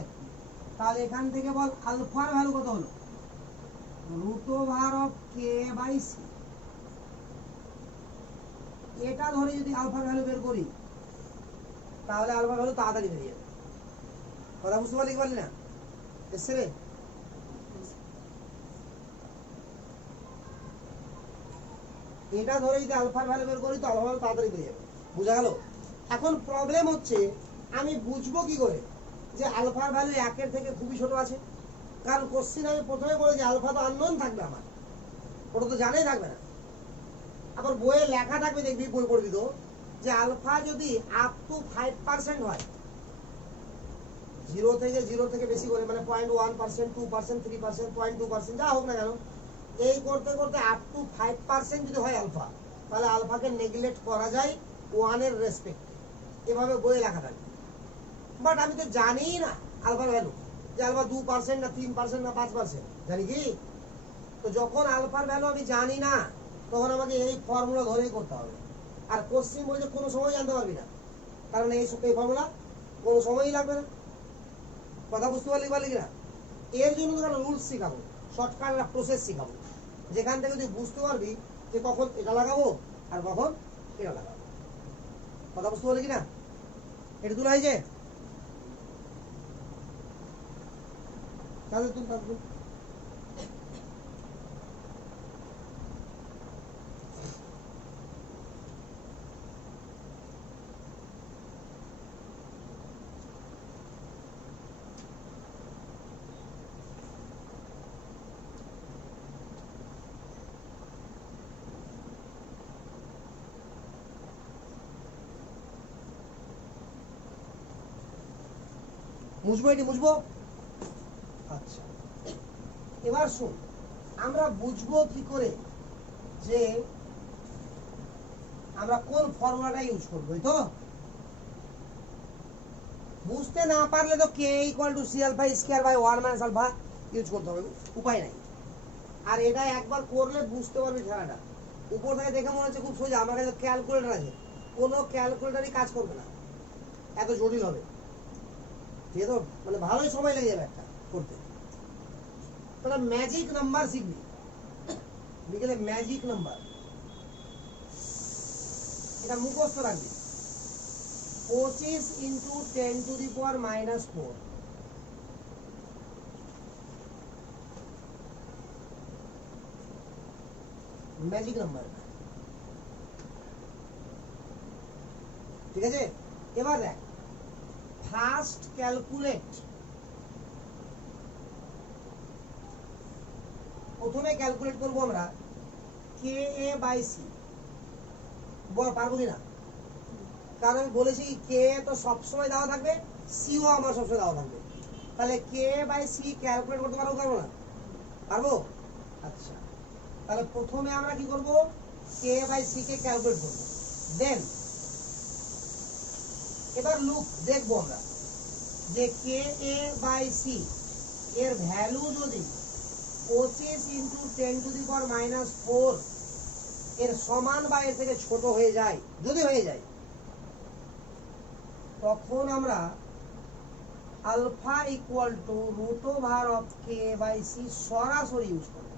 তাহলে এখান থেকে বল আলফার ভ্যালু কত হলো? Root over of K by C. এটা ধরে যদি আলফার ভ্যালু বের করি, তাহলে আলফার ভ্যালু তাড়াতাড়ি বেরিয়ে যাবে। কথা বুঝতে পারলি কি পারলি না? এসছে রে? এটা ধরে যদি আলফার ভ্যালু বের করি, তো আলফার ভ্যালু তাড়াতাড়ি বেরিয়ে যাবে। বুঝা গেল? এখন প্রবলেম হচ্ছে আমি বুঝবো কি করে যে আলফার ভ্যালু একের থেকে খুবই ছোট আছে? কারণ কোশ্চিন আমি প্রথমে বলেছি আলফা তো আননোন থাকবে আমার, ওটা তো জানাই থাকবে না। আবার বইয়ে লেখা থাকবে, দেখবি বই পড়বি তো, যে আলফা যদি আপ টু 5% হয়, 0 থেকে বেশি করে, মানে 0.1%, 2%, 3%, 0.2%, যা হোক না কেন, এই করতে করতে আপ টু 5% যদি হয় আলফা, তাহলে আলফাকে নেগলেক্ট করা যায় 1 এর রেসপেক্ট। এভাবে বইয়ে লেখা থাকবে। বাট আমি তো জানিই না আলফার ভ্যালু, যে আলফা 2% না 3% না 5%, জানি কি? তো যখন আলফার ভ্যালু আমি জানি না, তখন আমাকে এই ফর্মুলা ধরেই করতে হবে। আর কোশ্চিন বলছে কোনো সময় জানতে পারবি না, কারণ এই ফর্মুলা কোনো সময়ই লাগবে না। কথা বুঝতে পারলি কিনা? এর জন্য তো একটা রুলস শিখাবো, শর্টকাট একটা প্রসেস শিখাবো, যেখান থেকে তুই বুঝতে পারবি যে কখন এটা লাগাবো আর কখন এটা লাগাবো। কথা বুঝতে পারলি কিনা? এটা তুলা হয়েছে? তাদের তুল তাদের মুছবো, এটি মুছবো। আচ্ছা, এবার শুন, আমরা বুঝবো কি করে যে আমরা কোন ফর্মুলাটা ইউজ করবো? তো বুঝতে না পারলে তো K equal to C alpha square by 1 minus alpha use করতে হবে, উপায় নাই। আর এটা একবার করলে বুঝতে পারবি খেলাটা। উপর থেকে দেখে মনে হচ্ছে খুব সোজা, আমার কাছে ক্যালকুলেটর আছে, কোনো ক্যালকুলেটরই কাজ করবে না, এত জটিল হবে। ঠিক আছে? মানে ভালোই সময় লেগে যাবে একটা করতে। তোরা ম্যাজিক নাম্বার শিখবি বিকেলে, ম্যাজিক নাম্বার, এটা মুখস্থ রাখবি। 25 into 10 to the power -4, magic number. ঠিক আছে? এবার দেখ, ফার্স্ট ক্যালকুলেট, প্রথমে ক্যালকুলেট করবো আমরা কে এ বাই সি। বল পারবো কিনা? কারণ আমি বলেছি কে তো সবসময় দেওয়া থাকবে, সিও আমার সবসময় দেওয়া থাকবে, তাহলে কে বাই সি ক্যালকুলেট করতে পারবো না? পারবো। আচ্ছা, তাহলে প্রথমে আমরা কি করব? কে বাই সি কে ক্যালকুলেট করবো। দেন এবার লুক দেখবো আমরা যে কে এ বাই সি এর ভ্যালু যদি 25 ইন্টু 10 টু দি পাওয়ার -4 এর সমান বা এর থেকে ছোট হয়ে যায়, যদি হয়ে যায়, তখন আমরা alpha equal to root over of K by C সরাসরি ইউজ করব।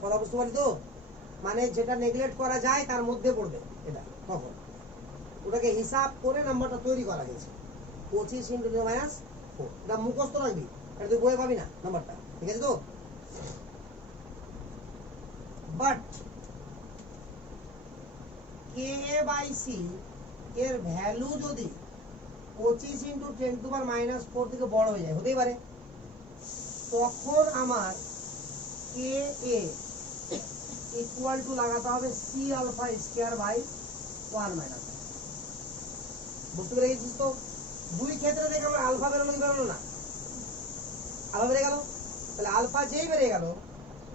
কথা বুঝতে পারি তো? মানে যেটা নেগলেক্ট করা যায় তার মধ্যে পড়বে এটা, তখন ওটাকে হিসাব করে নাম্বারটা তৈরি করা হয়েছে 25 ইন্টু 10⁻⁴। এটা মুখস্থ রাখবি, এটা তুই বইয়ে পাবি না নাম্বারটা। ঠিক আছে তো? But K A by C এর ভ্যালু যদি 25 ইন্টু 10⁻⁴ থেকে বড় হয়ে যায়, হতেই পারে, তখন আমার কে এ ইকুয়াল টু লাগাতে হবে C alpha square by 1 minus. বুঝতে পেরে গেছিস তো? দুই ক্ষেত্রে দেখে আমরা আলফা বেরোলো কি বেরোলো না? আলফা বেড়ে গেল। তাহলে আলফা যেই বেড়ে গেল,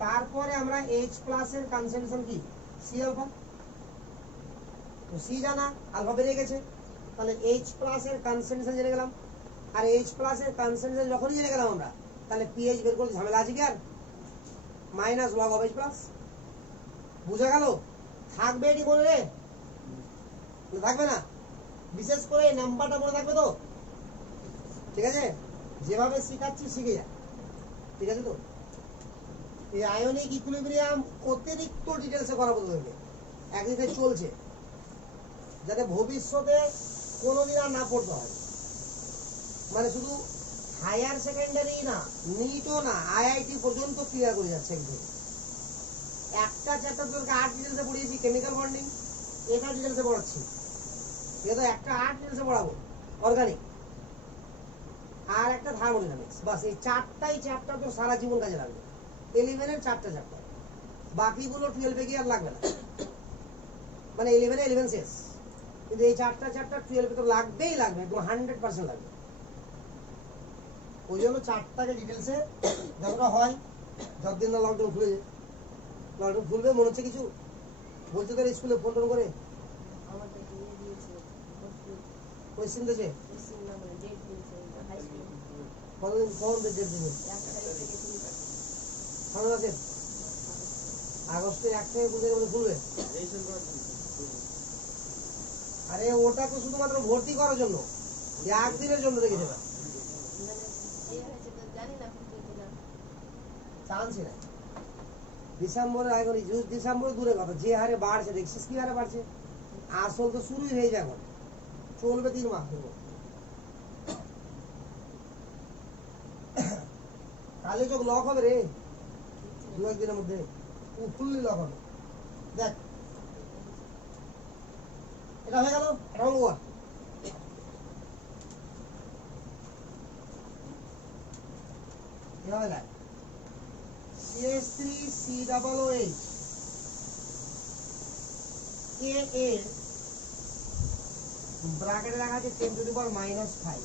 তারপরে আমরা এইচ প্লাস এর কনসেন্ট্রেশন কি সি আলফা, তো সি জানা, আলফা বেড়ে গেছে, তাহলে এইচ প্লাস এর কনসেন্ট্রেশন জেনে গেলাম। আর এইচ প্লাস এর কনসেন্ট্রেশন যখনই জেনে গেলাম আমরা, তাহলে পিএইচ বের করতে ঝামেলা আছে কি আর? Minus log of H plus. বুঝা গেল? থাকবে এটি মনে রে? থাকবে না? বিশেষ করে এই নাম্বারটা মনে থাকবে তো? ঠিক আছে, যেভাবে শিখাচ্ছি শিখে যা, ঠিক আছে তো? এই আয়নিক ইকুইলিব্রিয়াম অতিরিক্ত ডিটেলসে করাবো তোদেরকে, একদিকে চলছে, যাতে ভবিষ্যতে কোনোদিন আর না পড়তে হয়। মানে শুধু হায়ার সেকেন্ডারি না, নিটও না, আইআইটি পর্যন্ত ক্লিয়ার করে যাচ্ছে একদিন। একটা চ্যাপ্টার তোদেরকে 8 ডিটেলসে পড়িয়েছি, কেমিক্যাল বন্ডিং, এটা ডিটেলসে পড়াচ্ছি। এটা একটা 8 ডিটেলসে পড়াবো, অর্গানিক, আর একটা থার্মোডাইনামিক্স। বাস এই চারটাই চ্যাপ্টার তো সারা জীবন কাজে লাগবে। 11-এর 4টা চ্যাপ্টার, বাকিগুলো 12-এ গিয়ে আর লাগবে না। মানে 11 শেষ, কিন্তু এই 4টা চ্যাপ্টার 12-এ তো লাগবেই লাগবে, একদম 100% লাগবে। ওই জন্য 4টাকে ডিটেলসে যতটা হয়, যতদিন না লকডাউন খুলে যায়। লকডাউন খুলবে মনে হচ্ছে কিছু? বলছে তোর স্কুলে ফোন টোন করে কোয়েশ্চেন দিয়েছে? কতদিন কখন ডেট দিবে? আগস্টের 1 থেকে খুলবে। আরে ওটা তো শুধুমাত্র ভর্তি করার জন্য, একদিনের জন্য রেখেছে না, চান্সই নাই। ডিসেম্বরে এখন ডিসেম্বরে দূরে কথা, যে হারে বাড়ছে দেখছিস কি হারে বাড়ছে। আসল তো শুরুই হয়ে যায়, এখন চলবে 3 মাস। কালে চোখ লক হবে রে, 2-1 দিনের মধ্যে ফুললি লক হবে। দেখ এটা হয়ে গেল রাউন্ড 1। এভাবে দেখ CH3COOH কে এর ব্র্যাকেটে রাখা আছে 10⁻⁵।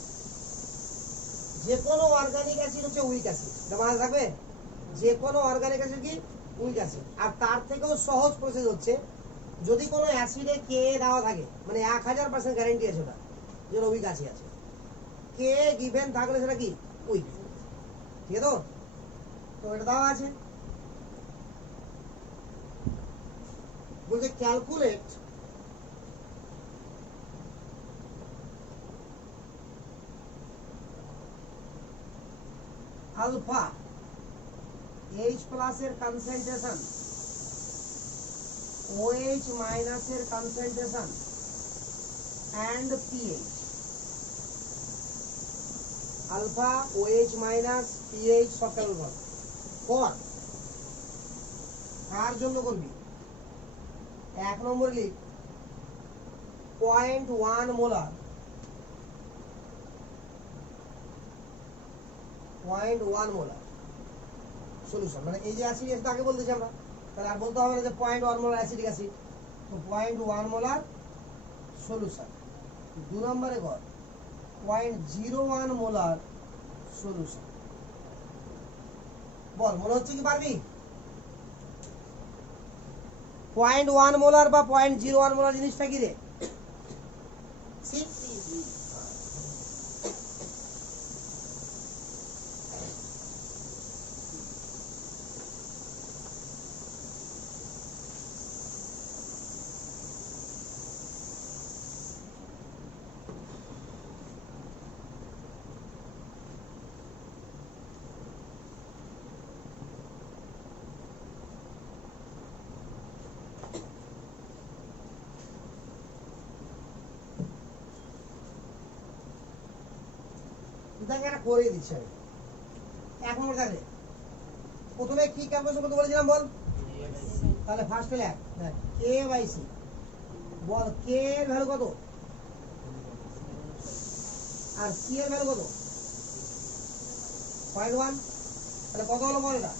যে কোনো অর্গানিক অ্যাসিড হচ্ছে উইক অ্যাসিড, এটা মনে থাকবে। যে কোনো অর্গানিক অ্যাসিড কি উইক অ্যাসিড। আর তার থেকেও সহজ প্রসেস হচ্ছে, যদি কোনো অ্যাসিডে কে দেওয়া থাকে, মানে 1000% গ্যারান্টি আছে ওটা যেন উইক অ্যাসিড আছে। কে গিভেন থাকলে সেটা কি উইক, ঠিক আছে তো? তো এটা দেওয়া আছে, বলছে ক্যালকুলেট আলফা H প্লাস এর কনসেন্ট্রেশন, OH মাইনাস এর concentration and pH। Alpha, OH minus, pH সব ক্যালকুলেট কর। কার জন্য করবি? 1 নম্বর লিখ 0.1 মোলার, 0.1 মোলার সলিউশন। মানে এই যে অ্যাসিড এসে তাকে বলতেছি আমরা, তাহলে আর বলতে হবে না যে 0.1 মোলার অ্যাসিডিক অ্যাসিড। তো 0.1 মোলার সলিউশন। 2 নম্বরে কর 0.01 মোলার সলিউশন। বল মনে হচ্ছে কি পারবি? 0.1 মোলার বা 0.01 মোলার জিনিসটা কি রে? এটা করে দিচ্ছি আমি। 1 নম্বর থাকলে প্রথমে কি ক্যালকুলেশন করতে বলেছিলাম বল? তাহলে ফার্স্টে লেখ কে বাই সি, বল কে এর ভ্যালু কত আর সি এর ভ্যালু কত 0.1, তাহলে কত হলো বল এটা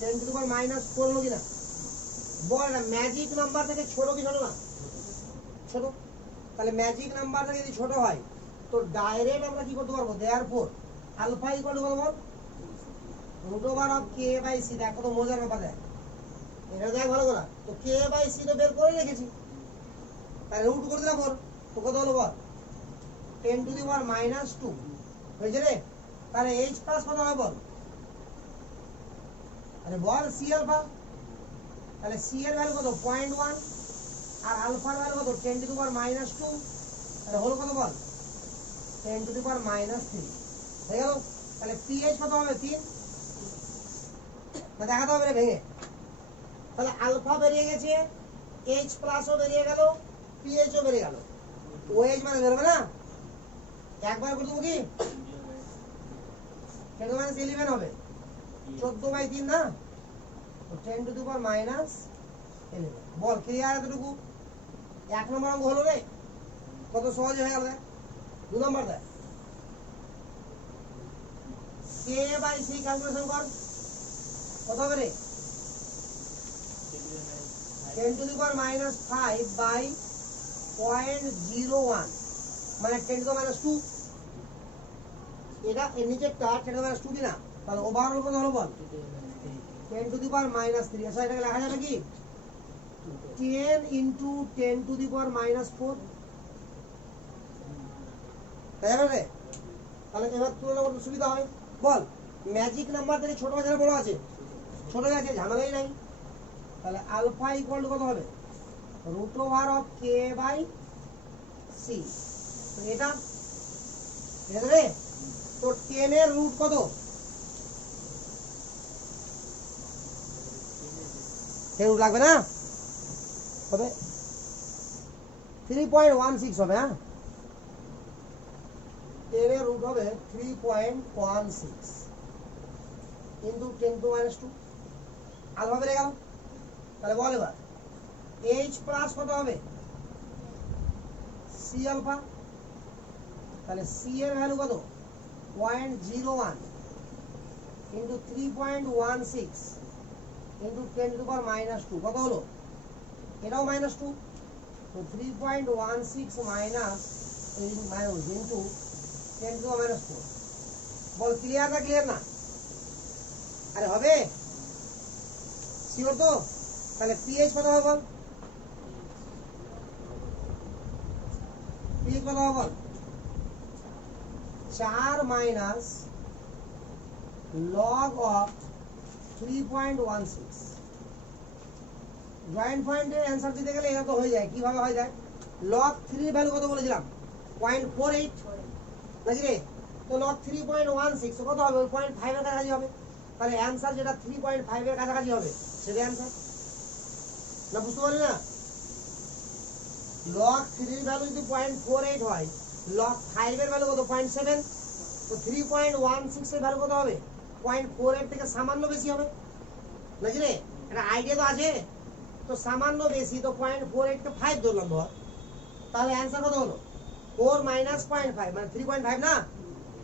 10 টু দি পাওয়ার -4 হলো কিনা বল এটা ম্যাজিক নাম্বার থেকে ছোট কি ছোট না ছোট, তাহলে ম্যাজিক নাম্বার থেকে যদি ছোট হয় তো ডাইরেক্ট আমরা কি করতে পারবো দেয়ারফর আলফা ইকুয়াল টু কত বল root over of K by C. দেখো তো মজার ব্যাপার দেখ এটা দেখ ভালো করে, তো কে বাই সি তো বের করে রেখেছি, তাহলে রুট করে দিলাম ওর, তো কত হলো বল 10 টু দি পাওয়ার -2 হয়েছে রে। তাহলে এইচ প্লাস কত হবে বল, আরে বল সি আলফা, তাহলে সি এর ভ্যালু কত 0.1 আর আলফার ভ্যালু কত 10 টু দি পাওয়ার -2, তাহলে হলো কত বল 10 টু দি পাওয়ার -3 হয়ে গেল। তাহলে পিএইচ কত হবে 3 না দেখাতে হবে রে ভেঙে, তাহলে আলফা বেরিয়ে গেছে, এইচ প্লাসও বেরিয়ে গেল, পিএইচও বেরিয়ে গেল, ওএইচ মানে বেরোবে না একবার করে দেবো কি 10 to the 11 হবে 14/3 না, তো 10 to the power -11 ball clear এতটুকু। এক নম্বর অঙ্ক হলো রে, কত সহজ হয়ে গেল। দু নম্বর দেখ কে বাই সি ক্যালকুলেশন কর, কত হবে রে 10 টু দি পাওয়ার -5 বাই 0.01 মানে 10 টু দি পাওয়ার -2, এটা এর নিচেরটা 10 টু দি পাওয়ার -2 কি না, তাহলে ওভারঅল কত হলো বল 10 টু দি পাওয়ার -3। আচ্ছা এটাকে লেখা যাবে কি 10 ইনটু 10 টু দি পাওয়ার -4 তাই যাবে রে। তাহলে এবার তুলনা করতে সুবিধা হয়, বল ম্যাজিক নাম্বার থেকে ছোট আছে না বড় আছে, ছোট আছে ঝামেলাই নাই। তাহলে আলফা ইকুয়াল টু কত হবে root over of K by C, এটা রে তো 10 এর রুট কত 10 রুট লাগবে না হবে 3.16 হবে। হ্যাঁ 10 এর রুট হবে 3.16 ইনটু 10 টু -2 আলফা বেড়ে গেল। তাহলে বল এবার এইচ প্লাস কত হবে সি আলফা, তাহলে সি এর ভ্যালু কত 0.01 ইনটু 3.16 ইনটু 10 টু দি পাওয়ার -2 কত হলো, এটাও -2, তো 3.16 minus into 10 to the power -4 ball clear না ক্লিয়ার না, আরে হবে শিওর তো। তাহলে পিএইচ কত হবে বল, পিএইচ কত হবে বল 4 মাইনাস লগ অফ 3.16 জয়েন্ট পয়েন্টের অ্যান্সার দিতে গেলে এটা তো হয়ে যায়, কিভাবে হয় যায় লগ 3 ভ্যালু কত বলেছিলাম 0.48 নাকি রে, তো লগ 3.16 কত হবে 0.5 এর কাছাকাছি হবে, তাহলে অ্যান্সার যেটা 3.5 এর কাছাকাছি হবে সেটা অ্যান্সার না, বুঝতে পারলি না। লগ 3 এর ভ্যালু যদি 0.48 হয়, লগ 5 এর ভ্যালু কত 0.7, তো 3.16 এর ভ্যালু কত হবে 0.48 থেকে সামান্য বেশি হবে নাকি রে, এটা আইডিয়া তো আছে, তো সামান্য বেশি তো 0.48 কে 5 ধরলাম ধর, তাহলে অ্যান্সার কত হলো 4 মাইনাস 0.5 মানে 3.5 না,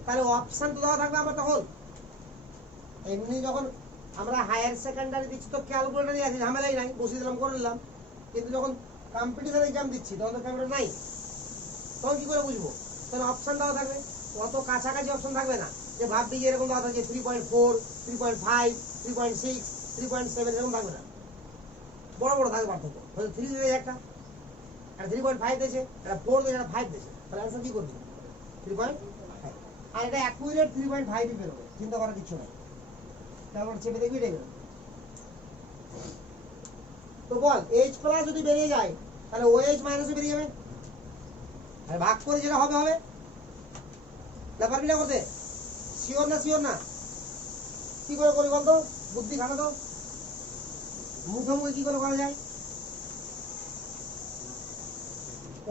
তাহলে অপশন তো দেওয়া থাকবে আমরা তখন এমনি যখন আমরা হায়ার সেকেন্ডারি দিচ্ছি তো ক্যালকুলেটরই আছে ঝামেলাই নাই বসিয়ে দিলাম করে নিলাম, কিন্তু যখন কম্পিটিশন এক্সাম দিচ্ছি তখন তো ক্যালকুলেটর নাই, তখন কি করে বুঝবো, তখন অপশন দেওয়া থাকবে, অত কাছাকাছি অপশন থাকবে না যে ভাববি যে এরকম দেওয়া থাকে 3.4 3.5 3.6 3.7 এরকম থাকবে না, বড় বড় থাকবে পার্থক্য, 3 দিয়েছে একটা আর 3.5 দিয়েছে এটা 4 দিয়েছে এটা 5 দিয়েছে, তাহলে অ্যান্সার কি করবি 3.5 আর এটা অ্যাকুরেট 3.5 ই বেরোবে, চিন্তা করার কিছু নাই, তারপর চেপে দেখবি এটাই বেরোবে। তো বল এইচ প্লাস যদি বেরিয়ে যায় তাহলে ওএইচ মাইনাসও বেরিয়ে যাবে, আর ভাগ করে যেটা হবে হবে না, পারবি না করতে শিওর না শিওর না, কি করে করি বলতো বুদ্ধি খাটা তো মুখে মুখে কি করে করা যায়,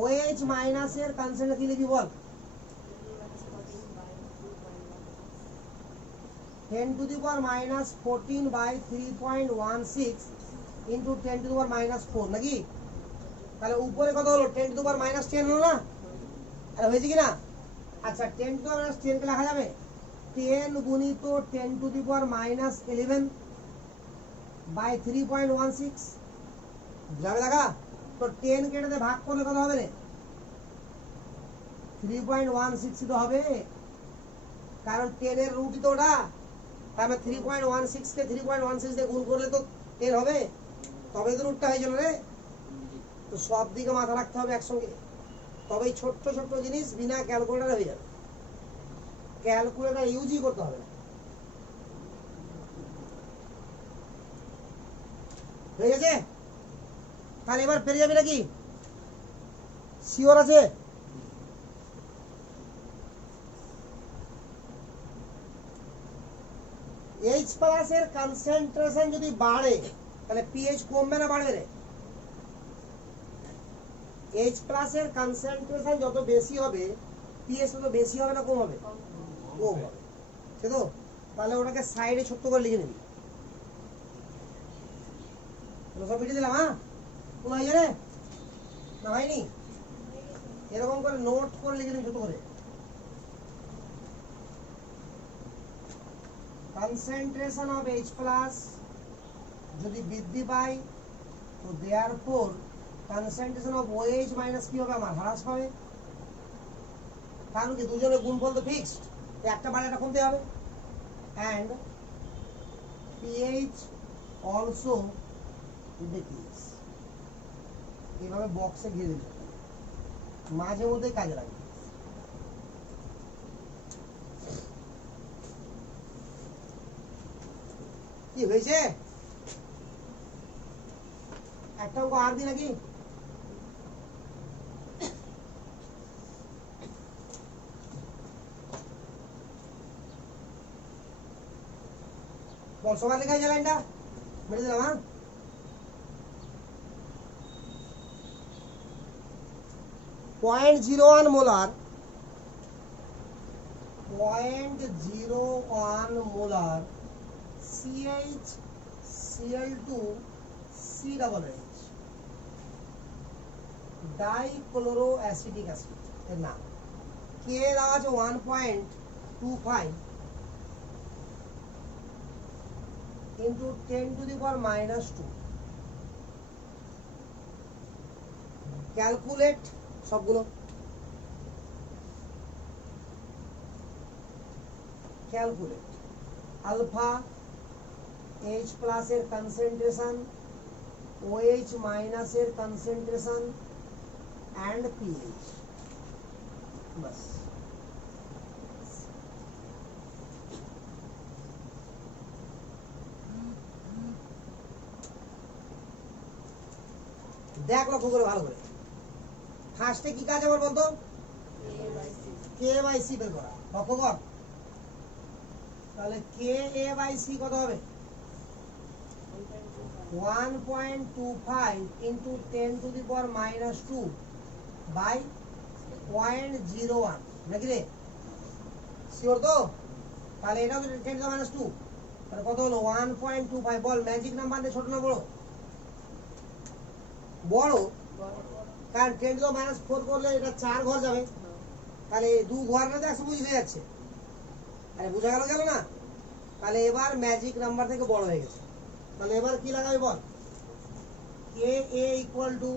ওএইচ মাইনাসের কনসেন্ট কি লিখবি বল 10 to the power -14 by 3.16 into 10⁻⁻4 নাকি? তাহলে উপরে কত হলো? 10⁻10 হলো না? আরে হয়েছে কি না? আচ্ছা 10⁻10 কে লেখা যাবে 10 গুণিত 10⁻11 বাই 3.16 যাবে লেখা? তো 10 কেটে দিয়ে ভাগ করলে কত হবে রে? 3.16 তো হবে, কারণ 10 এর রুটই তো ওটা। তাহলে 3.16 কে 3.16 দিয়ে গুণ করলে তো 10 হবে, তবে তো রুটটা হয়ে গেল রে। তো সব দিকে মাথা রাখতে হবে একসঙ্গে, তবেই ছোট্ট ছোট্ট জিনিস বিনা ক্যালকুলেটারে হয়ে যাবে। ক্যালকুলেটার ইউজই করতে হবে না। হয়ে গেছে? তাহলে এবার পেরে যাবি নাকি? শিওর আছে? এইচ প্লাস এর কনসেন্ট্রেশন যদি বাড়ে তাহলে পিএইচ কমবে না বাড়বে রে? এইচ প্লাস এর কনসেন্ট্রেশন যত বেশি হবে পিএইচ তত বেশি হবে না কম হবে? কম হবে, সে তো। তাহলে ওটাকে সাইডে ছোট্ট করে লিখে নিবি। সব মিটিয়ে দিলাম। হ্যাঁ, কোন হয়ে যাবে না? হয়নি? এরকম করে নোট করে লিখে নিবি ছোট করে। কনসেন্ট্রেশন অফ এইচ প্লাস যদি বৃদ্ধি পায় তো therefore concentration of OH minus কি হবে? আমার হ্রাস পাবে। কারণ কি দুজনের গুণফল তো ফিক্সড, একটা বাড়ে একটা কমতে হবে। And pH also decrease. এইভাবে বক্সে ঘিরে দিতে হবে, মাঝে মধ্যে কাজে লাগবে। কি হয়েছে? একটা অঙ্ক আর দি নাকি? বল, সবার লেখা যায় লাইনটা? মেরে দিলাম। হ্যাঁ, 0.01 molar 0.01 molar CH Cl2COOH dichloro acetic acid এর নাম। কে দেওয়া আছে 1.25 ইন্টু 10⁻²। ক্যালকুলেট সবগুলো। ক্যালকুলেট আলফা এইচ প্লাস এর কনসেন্ট্রেশন, OH মাইনাস এর কনসেন্ট্রেশন অ্যান্ড পিএইচ। বাস। দেখ লক্ষ্য করে ভালো করে। ফার্স্টে কি কাজ আবার বলতো? কে/সি বের করা। লক্ষ্য কর, তাহলে কে/সি কত হবে? 1.25 ইন্টু 10⁻² বাই 0.01 নাকি রে? শিওর তো? তাহলে এটাও 10⁻², তাহলে কত হলো? 1.25। বল ম্যাজিক নাম্বার নে, ছোট না বড়? বড়, কারণ 10⁻4 করলে এটা 4 ঘর যাবে, তাহলে 2 ঘর না তো 125 হয়ে যাচ্ছে। আরে বোঝা গেল না? তাহলে এবার ম্যাজিক নাম্বার থেকে বড় হয়ে গেছে। তাহলে এবার কি লাগাবি বল? K A equal to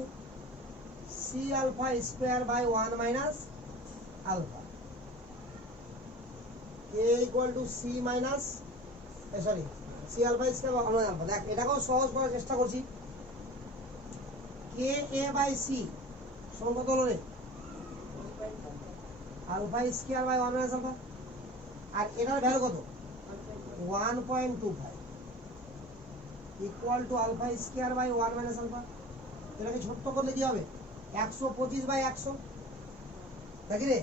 C alpha square by 1 minus alpha. K equal to C minus sorry C alpha square by 1 minus alpha. দেখ এটাকেও সহজ করার চেষ্টা করছি। কে এ বাই সি সমান কত হলো রে? Alpha square by 1 minus alpha. আর এটার ভ্যালু কত? 1.25 equal to alpha square by 1 minus alpha. এটাকে ছোট্ট করলে কি হবে? 125 বাই 100 নাকি রে?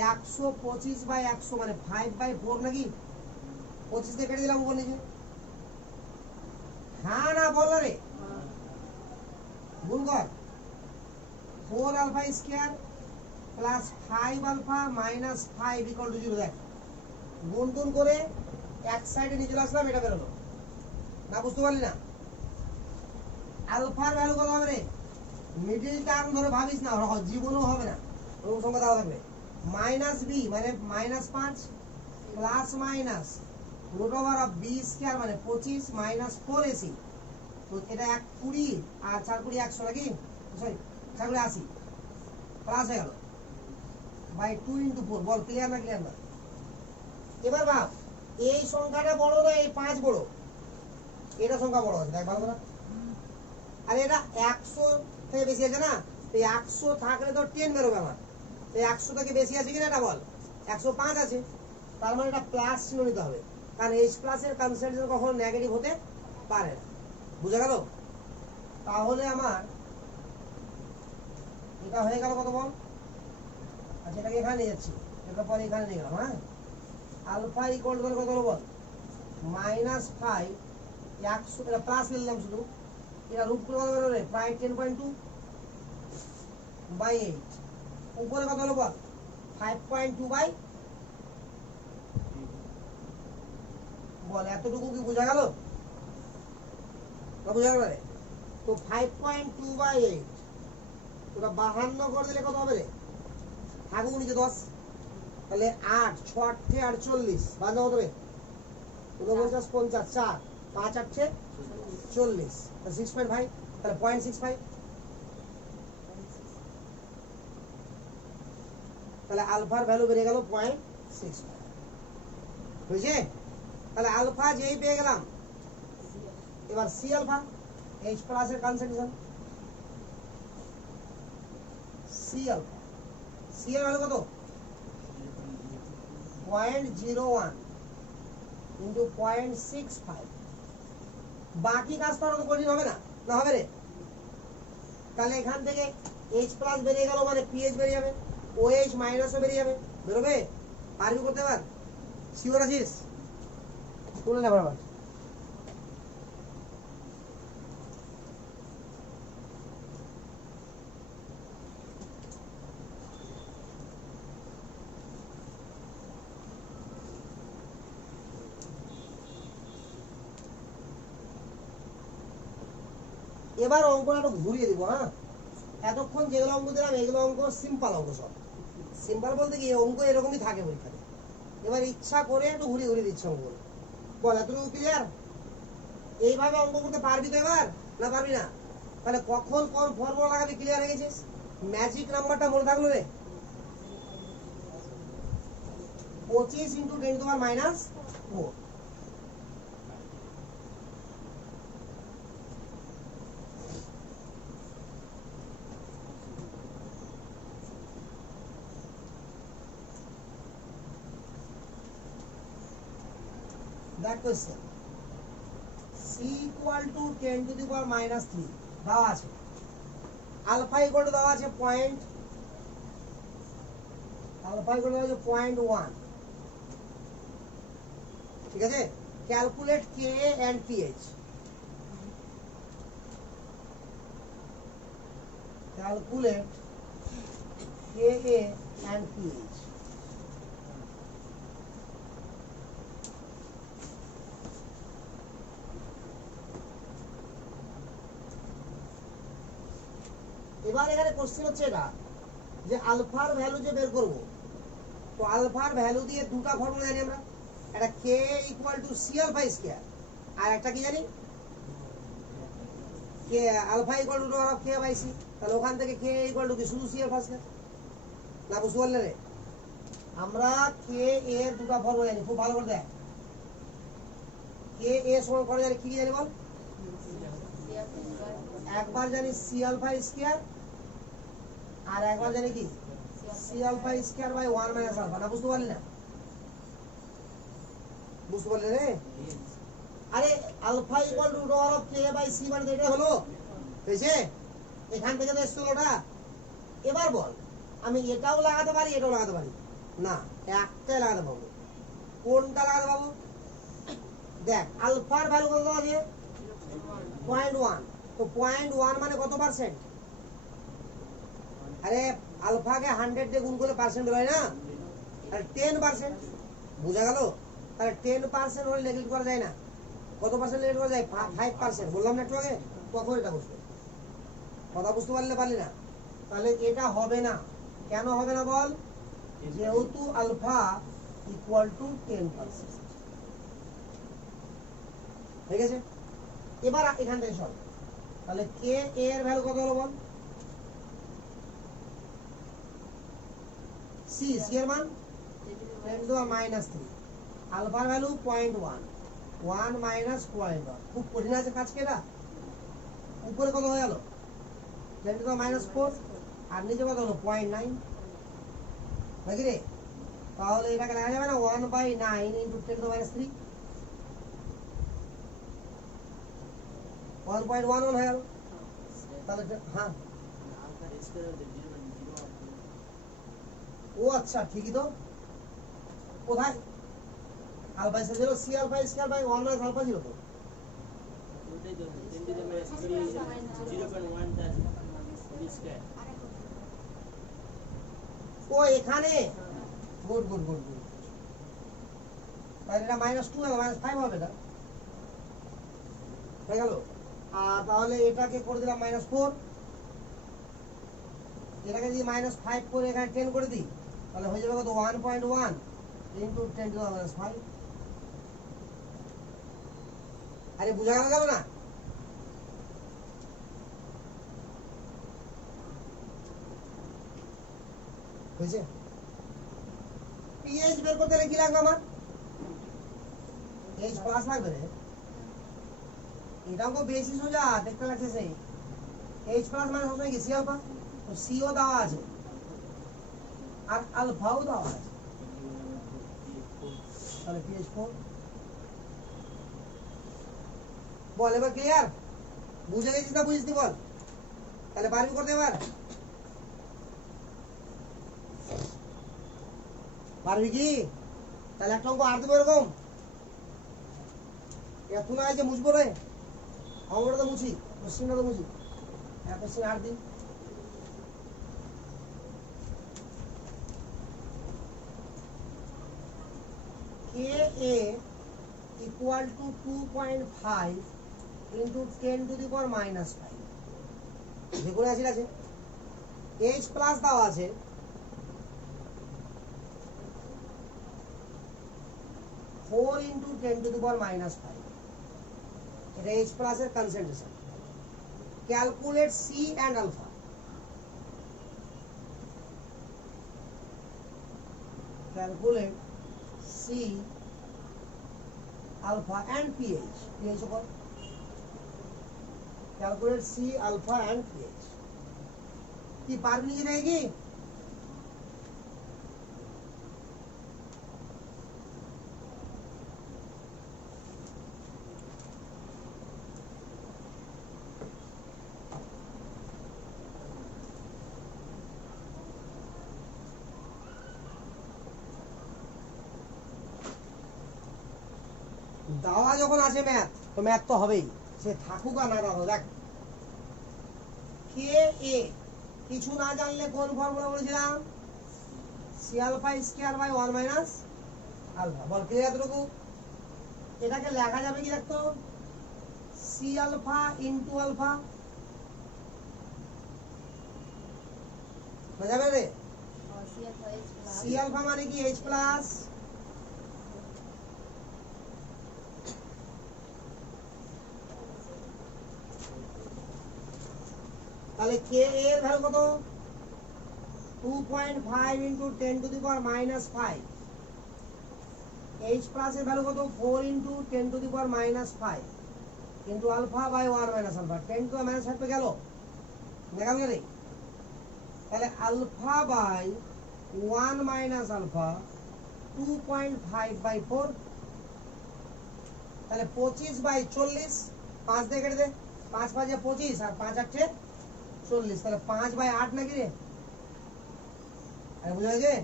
125 বাই 100 মানে 5/4 নাকি? 25 দিয়ে কেটে দিলাম উপর নিচে। হ্যাঁ না বল রে? গুণ কর। 4 alpha square plus 5 alpha minus 5 equal to 0। দেখ গুণ টুন করে এক সাইডে নিচে আসলাম, এটা বেরোলো না। বুঝতে পারলি না? আলফার ভ্যালু কত হবে রে? মিডল টার্ম ধরে ভাবিস না, জীবনও হবে না, ওরকম সংখ্যা দেওয়া থাকবে। মাইনাস বি মানে -5 plus minus root over of B square মানে 25 মাইনাস 4ac। তো এটা 120 আর 4 20 100 নাকি, সরি 4 20 80 প্লাস হয়ে গেল বাই 2 ইনটু 4। বল ক্লিয়ার না ক্লিয়ার না? এবার ভাব এই সংখ্যাটা বড় না এই 5 বড়? এটা সংখ্যা বড় আছে, দেখ ভালো করে। আর এটা 100 থেকে বেশি আছে না, তো 100 থাকলে তো 10 বেরোবে আমার, তো 100 থেকে বেশি আছে কিনা এটা বল? 105 আছে, তার মানে এটা প্লাস চিহ্ন নিতে হবে, কারণ এইচ প্লাসের কনসেন্ট্রেশন কখনো নেগেটিভ হতে পারে না। বুঝা গেল? তাহলে আমার এটা হয়ে গেল কত বল? আচ্ছা এটাকে এখানে নিয়ে যাচ্ছি, এটা পরে এখানে নিয়ে গেলাম। হ্যাঁ, আলফা ইকুয়াল টু কত হলো বল? -5 100, এটা প্লাস নিলাম শুধু, এটা রুট করে কত বেরোবে? প্রায় 10.2 বাই 8। উপরে কত হলো বল? 5.2 বাই, বল এতটুকু কি বোঝা গেল? বোঝা গেল রে? তো 5.2 বাই 8 ওটা 52 করে দিলে কত হবে রে? থাকুক নিচে 10, তাহলে 8 6 8 48 বাদ কত হবে? 49 50 4 5 8 40, 6.5, তাহলে 0.65। তাহলে আলফার ভ্যালু বেড়ে গেল 0.65। বুঝছে? তাহলে আলফা যেই পেয়ে গেলাম, এবার সি আলফা এইচ প্লাস এর কনসেন্ট্রেশন সি আলফা, সি এর ভ্যালু কত? 0.01 ইন্টু 0.65। বাকি কাজ তো আর কঠিন হবে না, না হবে রে? তাহলে এখান থেকে এইচ প্লাস বেরিয়ে গেল মানে পিএইচ বেরিয়ে যাবে, ওএইচ মাইনাসও বেরিয়ে যাবে, বেরোবে? পারবি করতে পার? শিওর আছিস? তুলে না বরাবর। এবার অঙ্কটা একটু ঘুরিয়ে দিব। হ্যাঁ, এতক্ষণ যেগুলো অঙ্ক দিলাম এগুলো অঙ্ক সিম্পল অঙ্ক, সব সিম্পল বলতে কি অঙ্ক এরকমই থাকে পরীক্ষাতে। এবার ইচ্ছা করে একটু ঘুরিয়ে ঘুরিয়ে দিচ্ছে অঙ্কগুলো। বল এতটুকু ক্লিয়ার? এইভাবে অঙ্ক করতে পারবি তো এবার, না পারবি না? তাহলে কখন কোন ফর্মুলা লাগাবি ক্লিয়ার হয়ে গেছিস? ম্যাজিক নাম্বারটা মনে থাকলো রে? 25 into 10 to power -4। That question. C equal to 10 to the power -3 দেওয়া আছে, আলফা ইকুয়াল টু দেওয়া আছে আলফা ইকুয়াল টু দেওয়া আছে 0.1। ঠিক আছে, calculate K and pH. Calculate K and pH. এবার এখানে কোশ্চেন হচ্ছে এটা যে আলফার ভ্যালু যে বের করব, তো আলফার ভ্যালু দিয়ে দুটো ফর্মুলা জানি আমরা, একটা K equal to C alpha square, আর একটা কি জানি K alpha equal to root of K by C. তাহলে ওখান থেকে কে ইকুয়াল টু কি শুধু সি আলফা স্কয়ার? না বুঝতে পারলে রে? আমরা কে এর দুটো ফর্মুলা জানি, খুব ভালো করে দেখ। কে এ সমান করে জানি কি জানি বল? একবার জানি সি আলফা স্কয়ার, আর একবার জানি কি C alpha square by 1 minus alpha. না বুঝতে পারলি না? বুঝতে পারলে রে? আরে alpha equal to root of K by C মানে এটা হলো, বুঝছে? এখান থেকে তো এসেছিল ওটা। এবার বল আমি এটাও লাগাতে পারি এটাও লাগাতে পারি? না, একটাই লাগাতে পাবো। কোনটা লাগাতে পাবো? দেখ আলফার ভ্যালু কত আছে? 0.1। তো 0.1 মানে কত পার্সেন্ট? আরে আলফাকে 100 দিয়ে গুণ করলে পার্সেন্ট হয় না, তাহলে 10%। বুঝা গেল? তাহলে 10% হলে নেগলেক্ট করা যায় না। কত পার্সেন্ট নেগলেক্ট করা যায়? 5%। বললাম না একটু আগে? তখন এটা বসবে। কথা বুঝতে পারলি না? তাহলে এটা হবে না। কেন হবে না বল? যেহেতু আলফা ইকুয়াল টু 10%। ঠিক আছে, এবার এখান থেকে সর। তাহলে কে এর ভ্যালু কত হলো বল? সি এর মান 10⁻³ আলফার ভ্যালু 0.1 1 মাইনাস 0.1। খুব কঠিন আছে কাজ কেটা। উপরে কত হয়ে গেল? 10⁻⁴ আর নিচে কত হলো? 0.9 নাকি রে? তাহলে এটাকে লেখা যাবে না 1/9 ইন্টু 10⁻³ 1.11 হয়ে গেল। তাহলে হ্যাঁ, ও আচ্ছা ঠিকই তো। কোথায় আলফা এসে ছিল? C alpha square by 1 minus alpha ছিল তো। ও এখানে গুড গুড গুড গুড। তাহলে এটা -2 হবে, -5 হবে এটা হয়ে গেল। আর তাহলে এটাকে করে দিলাম -4। এটাকে যদি -5 করে এখানে 10 করে দিই তাহলে হয়ে যাবে কত? 1.1 ইন্টু 10⁻⁵। আরে বুঝা গেল না? হয়েছে? পিএইচ বের করতে হলে কি লাগবে আমার? এইচ প্লাস লাগবে রে। এটাও তো বেশি সোজা দেখতে লাগছে সেই। এইচ প্লাস মানে সবসময় কি? C alpha. তো সিও দেওয়া আছে আর আলফাও দেওয়া আছে, তাহলে PH4। বল এবার ক্লিয়ার? বুঝে গেছিস না বুঝিস নি বল? তাহলে পারবি করতে এবার? পারবি কি? তাহলে একটা অঙ্ক আর দেবো এরকম। এত না যে মুছবো রে, অঙ্কটা তো মুছি, কোশ্চিনটা তো মুছি। কোশ্চিন আর দিন। KA equal to 2.5 into 10⁻⁻5। যেগুলো আছে H প্লাস দেওয়া আছে, 4 into 10⁻⁻5। এটা H প্লাস এর concentration. Calculate C and alpha। Calculate C, alpha and pH। pH উপর calculate C, alpha and pH। কি পারবি নিজে থেকে কি? দাওয়া যখন আছে ম্যাথ, তো ম্যাথ তো হবেই, সে থাকুক আর না থাকুক। দেখ কে এ কিছু না জানলে কোন ফর্মুলা বলেছিলাম? C alpha square by 1 minus alpha. বল ক্লিয়ার এতটুকু? এটাকে লেখা যাবে কি দেখতো? সি আলফা ইন্টু আলফা হয়ে যাবে রে। সি আলফা মানে কি? H প্লাস তাহলে কে এর ভ্যালু কত? 2.5 ইন্টু 10⁻⁻5। H প্লাস এর ভ্যালু কত? 4 into 10⁻⁻5 into alpha by 1 minus alpha. 10⁻⁻5 পে গেল, দেখাল রে। তাহলে আলফা বাই 1 মাইনাস আলফা 2.5/4। তাহলে 25/40। 5 দিয়ে কেটে দে, 5 5 25 আর 5 8 40। তাহলে 5/8 নাকি রে? আরে বুঝা গেছে?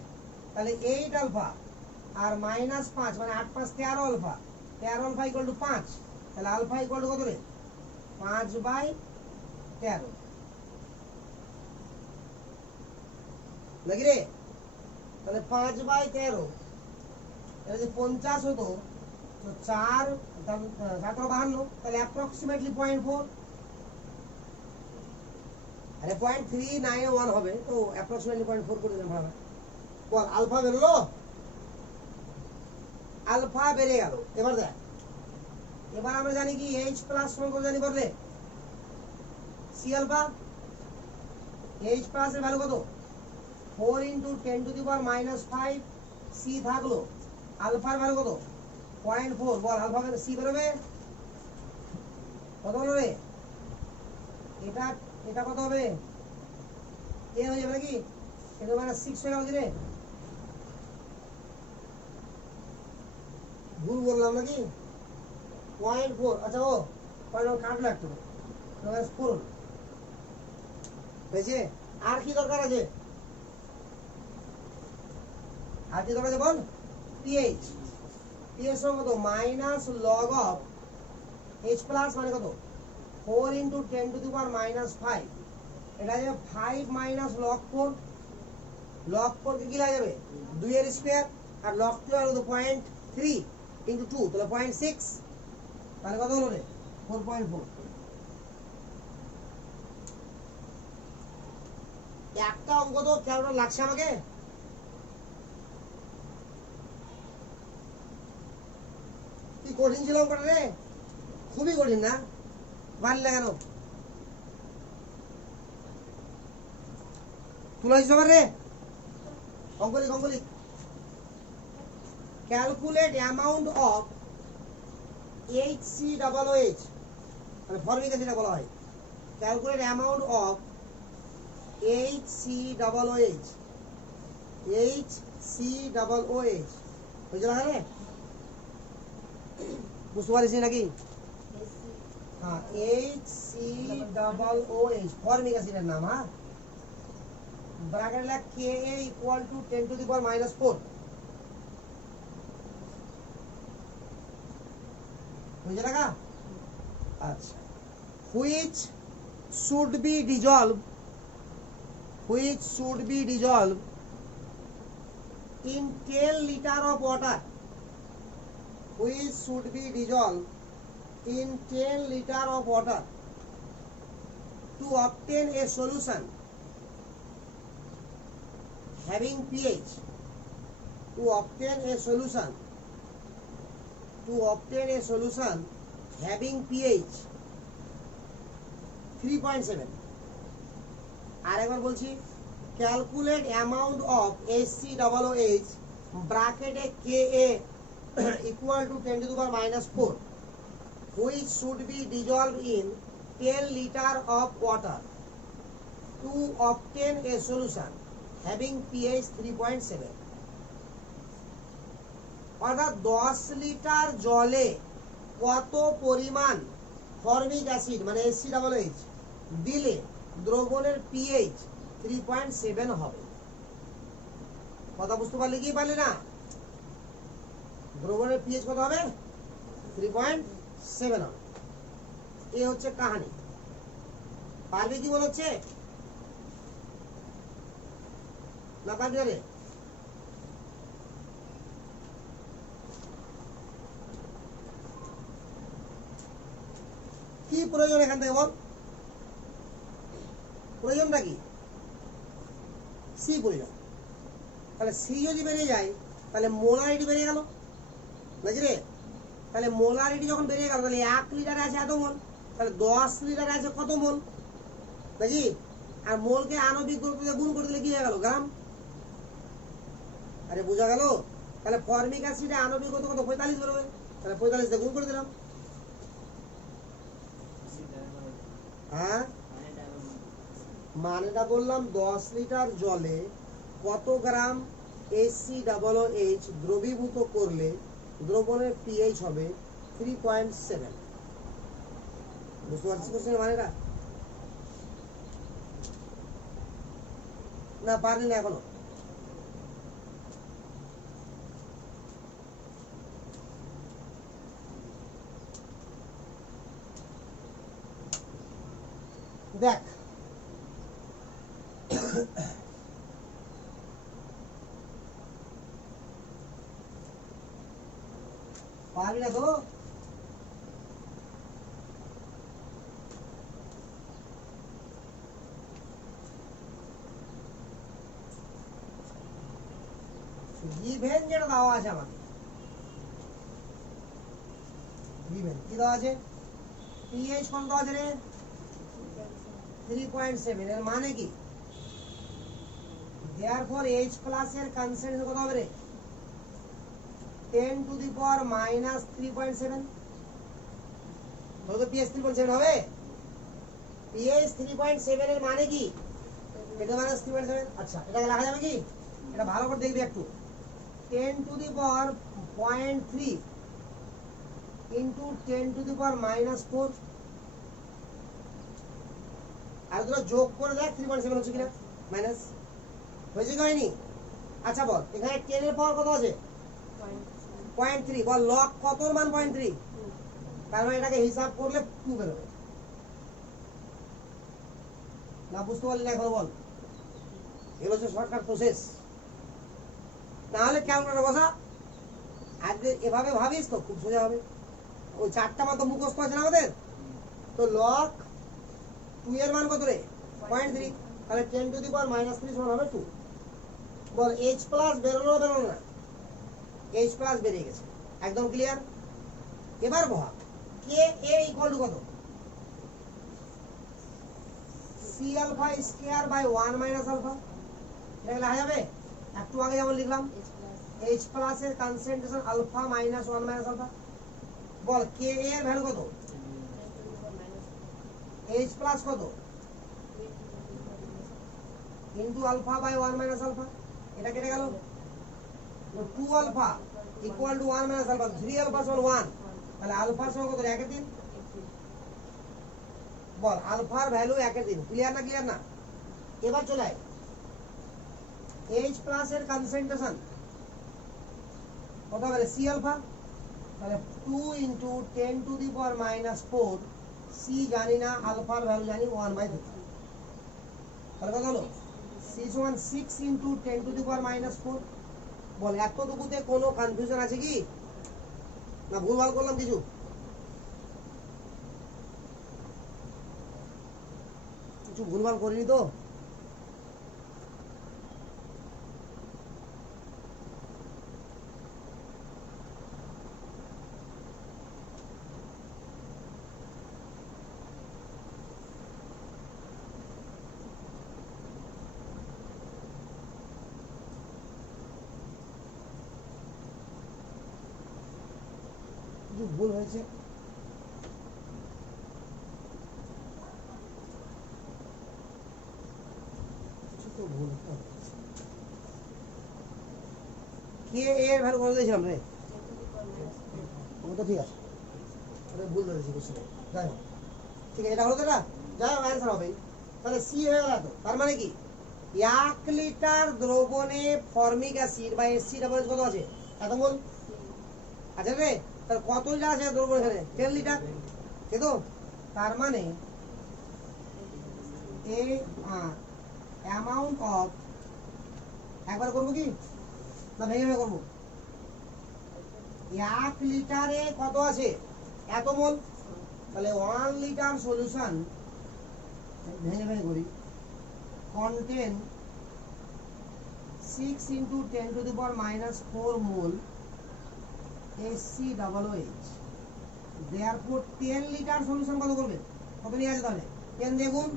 তাহলে 8 আলফা আর -5 মানে 8 5 13 আলফা। 13 alpha equal two 5। তাহলে আলফা ইকুয়াল টু কত রে? 5/13 নাকি রে? তাহলে 5/13 এটা যদি 50 হতো তো 4 7 52, তাহলে অ্যাপ্রক্সিমেটলি 0.4। আরে 0.391 হবে তো অ্যাপ্রক্সিমেটলি 0.4 করে দিলাম ভাড়া। বল আলফা বেরোলো, আলফা বেড়ে গেল। এবার দেখ, এবার আমরা জানি কি এইচ প্লাস সমান কত জানি বললে, সি আলফা। এইচ প্লাস এর ভ্যালু কত, 4 into 10 to the power -5। C থাকলো, আলফার ভ্যালু কত 0.4। বল আলফা সি বেরোবে কত হলো রে, এটা এটা কত হবে, এ হয়ে যাবে নাকি, এটা -6 হয়ে গেল কি রে, ভুল বললাম নাকি, 0.4। আচ্ছা ও 0.4 কাটলো একটু, করুন হয়েছে। আর কি দরকার আছে, আর কি দরকার আছে বল, পিএইচ। পিএইচ সমান কত minus log of H plus মানে কত 4 ইন্টু 10 টু দি পাওয়ার -5। এটা যাবে 5 মাইনাস লগ 4। লগ 4 কে কি লাগা যাবে 2 এর স্কয়ার, আর লগ 2 আর 0.3 ইন্টু 2 তাহলে 0.6, তাহলে কত হলো রে 4.4। একটা অঙ্ক তো কেমন লাগছে আমাকে, কি কঠিন ছিল অঙ্কটা রে, খুবই কঠিন না, পারলি না কেন, তুলা দিতে পারে অঙ্কলিক অঙ্কলিক। ক্যালকুলেট অ্যামাউন্ট অফ HCOOH, মানে ফর্মিক অ্যাসিড বলা হয়। Calculate amount of HCOOH, HCOOH বুঝতে পারলে, বুঝতে পারিস নাকি, হ্যাঁ HCOOH ফর্মিক অ্যাসিডের নাম। হ্যাঁ ব্র্যাকেট লেখ Ka equal to 10 to the power -4 বুঝে লাগা। আচ্ছা, which should be dissolved in 10 liter of water, which should be dissolved in 10 liter of water to obtain a solution having pH, to obtain a solution having pH 3.7। আর একবার বলছি, calculate amount of HCOOH ব্র্যাকেটে Ka equal to 10 to the power -4 which should be dissolved in 10 liter of water to obtain a solution having pH 3.7। অর্থাৎ 10 litre জলে কত পরিমাণ formic acid মানে HCOOH দিলে দ্রবণের pH 3.7 হবে। কথা বুঝতে পারলি কি পারলি না, দ্রবণের pH কত হবে 3.7 হবে। এই হচ্ছে কাহিনী, পারবি কি মনে হচ্ছে না পারবি রে, কি প্রয়োজন এখান থেকে বল, প্রয়োজনটা কি, সি প্রয়োজন। তাহলে সি যদি বেরিয়ে যায় তাহলে মোলারিটি বেরিয়ে গেল নাকি রে, তাহলে মোলারিটি যখন বেরিয়ে গেল তাহলে 1 লিটারে আছে এত মোল, তাহলে 10 লিটারে আছে কত মোল নাকি, আর মোলকে আণবিক দ্রব্যতে গুণ করে দিলে কি হয়ে গেল গ্রাম। আরে বোঝা গেল, তাহলে ফর্মিক অ্যাসিডে আণবিক কত 45 বেরোবে, তাহলে 45 দিয়ে গুণ করে দিলাম। হ্যাঁ মানেটা বললাম 10 লিটার জলে কত গ্রাম HCOOH দ্রবীভূত করলে দ্রবণের pH হবে 3.7। বুঝতে পারছিস কোশ্চেনের মানেটা না, পারলি না এখনো, দেখ পারবি না তো, গিভেন যেটা দেওয়া আছে আমাকে, গিভেন কি দেওয়া আছে, পিএইচ কত দেওয়া আছে রে 3.7, এর মানে কি therefore H প্লাস এর কনসেন্ট্রেশন কত হবে রে 10 টু দি পাওয়ার মাইনাস 3.7, তো পিএইচ 3.7 হবে, পিএইচ 3.7 এর মানে কি এটা মাইনাস 3.7। আচ্ছা এটাকে লেখা যাবে কি, এটা ভালো করে দেখবি একটু, 10 to the power 0.3 into 10 to the power minus 4, আর তোরা যোগ করে দেখ 3.7 হচ্ছে কিনা, মাইনাস হয়েছে কি হয়নি। আচ্ছা বল এখানে 10 এর পাওয়ার কত আছে 0.3, বল লগ কত মান 0.3, তার মানে এটাকে হিসাব করলে 2 বেরোবে না, বুঝতে পারলি না এখন বল, এগুলো হচ্ছে শর্টকাট প্রসেস, নাহলে ক্যালকুলেটর বসা, আজকে এভাবে ভাবিস তো খুব সোজা হবে। ওই চারটা মান তো মুখস্থ আছে না আমাদের, তো লগ 2 এর মান কত রে 0.3, তাহলে 10 টু দি পাওয়ার মাইনাস 3 সমান হবে 2। বল H প্লাস বেরোলো না, H প্লাস বেরিয়ে গেছে, একদম ক্লিয়ার। এবার ভাব কে এ ইকুয়াল টু কত, C alpha square by 1 minus alpha, এটা লেখা যাবে, একটু আগে যেমন লিখলাম H প্লাস এর concentration alpha minus 1 minus alpha. বল কে এর ভ্যালু কত, H প্লাস কত into alpha by 1 minus alpha, এটা কেটে গেল, 2 alpha equal to 1 minus alpha, 3 alpha সমান 1, তাহলে আলফার সমান কত 1 এর 3, বল আলফার ভ্যালু 1 এর 3, ক্লিয়ার না ক্লিয়ার না। এবার চলে আয় H প্লাস এর কনসেন্ট্রেশন কত হবে সি আলফা, তাহলে 2 into 10 to the power minus 4, C জানি না আলফার ভ্যালু জানি 1/3, তাহলে কত হলো সি সমান 6 into 10 to the power minus 4। বল এতটুকুতে কোনো কনফিউশন আছে কি না, ভুলভাল করলাম কিছু, কিছু ভুলভাল করিনি তো, কিছু ভুল হয়েছে, কিছু তো ভুল কে এর ভ্যালু কত দিয়েছিলাম রে, ও তো ঠিক আছে, ওটা ভুল ধরেছি কিছু নেই, যাই হোক ঠিক আছে, এটা হলো তো, এটা যাই হোক অ্যান্সার হবে, তাহলে সি হয়ে গেল। তো তার মানে কি 1 লিটার দ্রবণে ফর্মিক অ্যাসিড বা এসসি ডাবল কত আছে এত মোল আছে রে, তাহলে কত লিটার আছে দ্রবণ এখানে 10 লিটার, ঠিক তো, তার মানে এ অ্যামাউন্ট অফ, একবার করবো কি না ভেঙে ভেঙে করবো, 1 লিটারে কত আছে এত মোল, তাহলে 1 লিটার সলিউশন ভেঙে ভেঙে করি, contain 6 into 10 to the power minus 4 mole HCOOH, therefore 10 litre solution কত করবে, কত নিয়ে আছে তাহলে 10 দেখুন,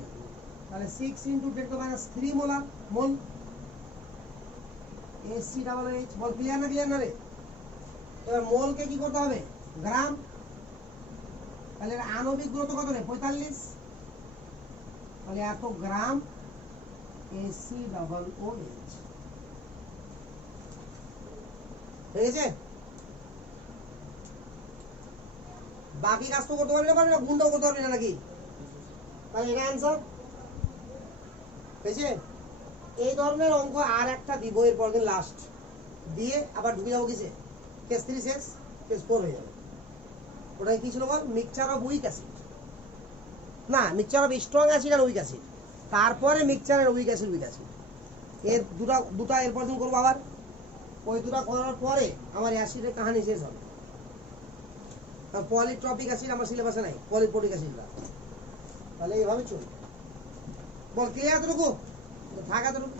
তাহলে 6 into 10 to minus 3 molar mole HCOOH। Ball clear না ক্লিয়ার না রে। এবার মোলকে কি করতে হবে গ্রাম, তাহলে আণবিক গুরুত্ব কত রে 45, তাহলে এত গ্রাম HCOOH ঠিক আছে। বাকি কাজ তো করতে পারবি না, গুণটাও করতে পারবি না নাকি, তাহলে এটা অ্যান্সার হয়েছে। এই ধরনের অঙ্ক আর একটা দিব এরপর দিন লাস্ট দিয়ে আবার ঢুকে যাবো কিসে, কেস 3 শেষ, কেস 4 হয়ে যাবে। ওটাই কি ছিল বল, মিক্সচার অফ উইক অ্যাসিড, না মিক্সচার অফ স্ট্রং অ্যাসিড আর উইক অ্যাসিড, তারপরে মিক্সচারের উইক অ্যাসিড এর দুটা এরপর দিন করবো আবার, ওই দুটা করার পরে আমার অ্যাসিডের কাহিনী শেষ হবে। পলিট্রপিক অ্যাসিড আমার সিলেবাসে নাই, পলিপ্রোটিক অ্যাসিডটা, তাহলে এইভাবে চলবে। বল ক্লিয়ার এতটুকু, থাকা এতটুকু।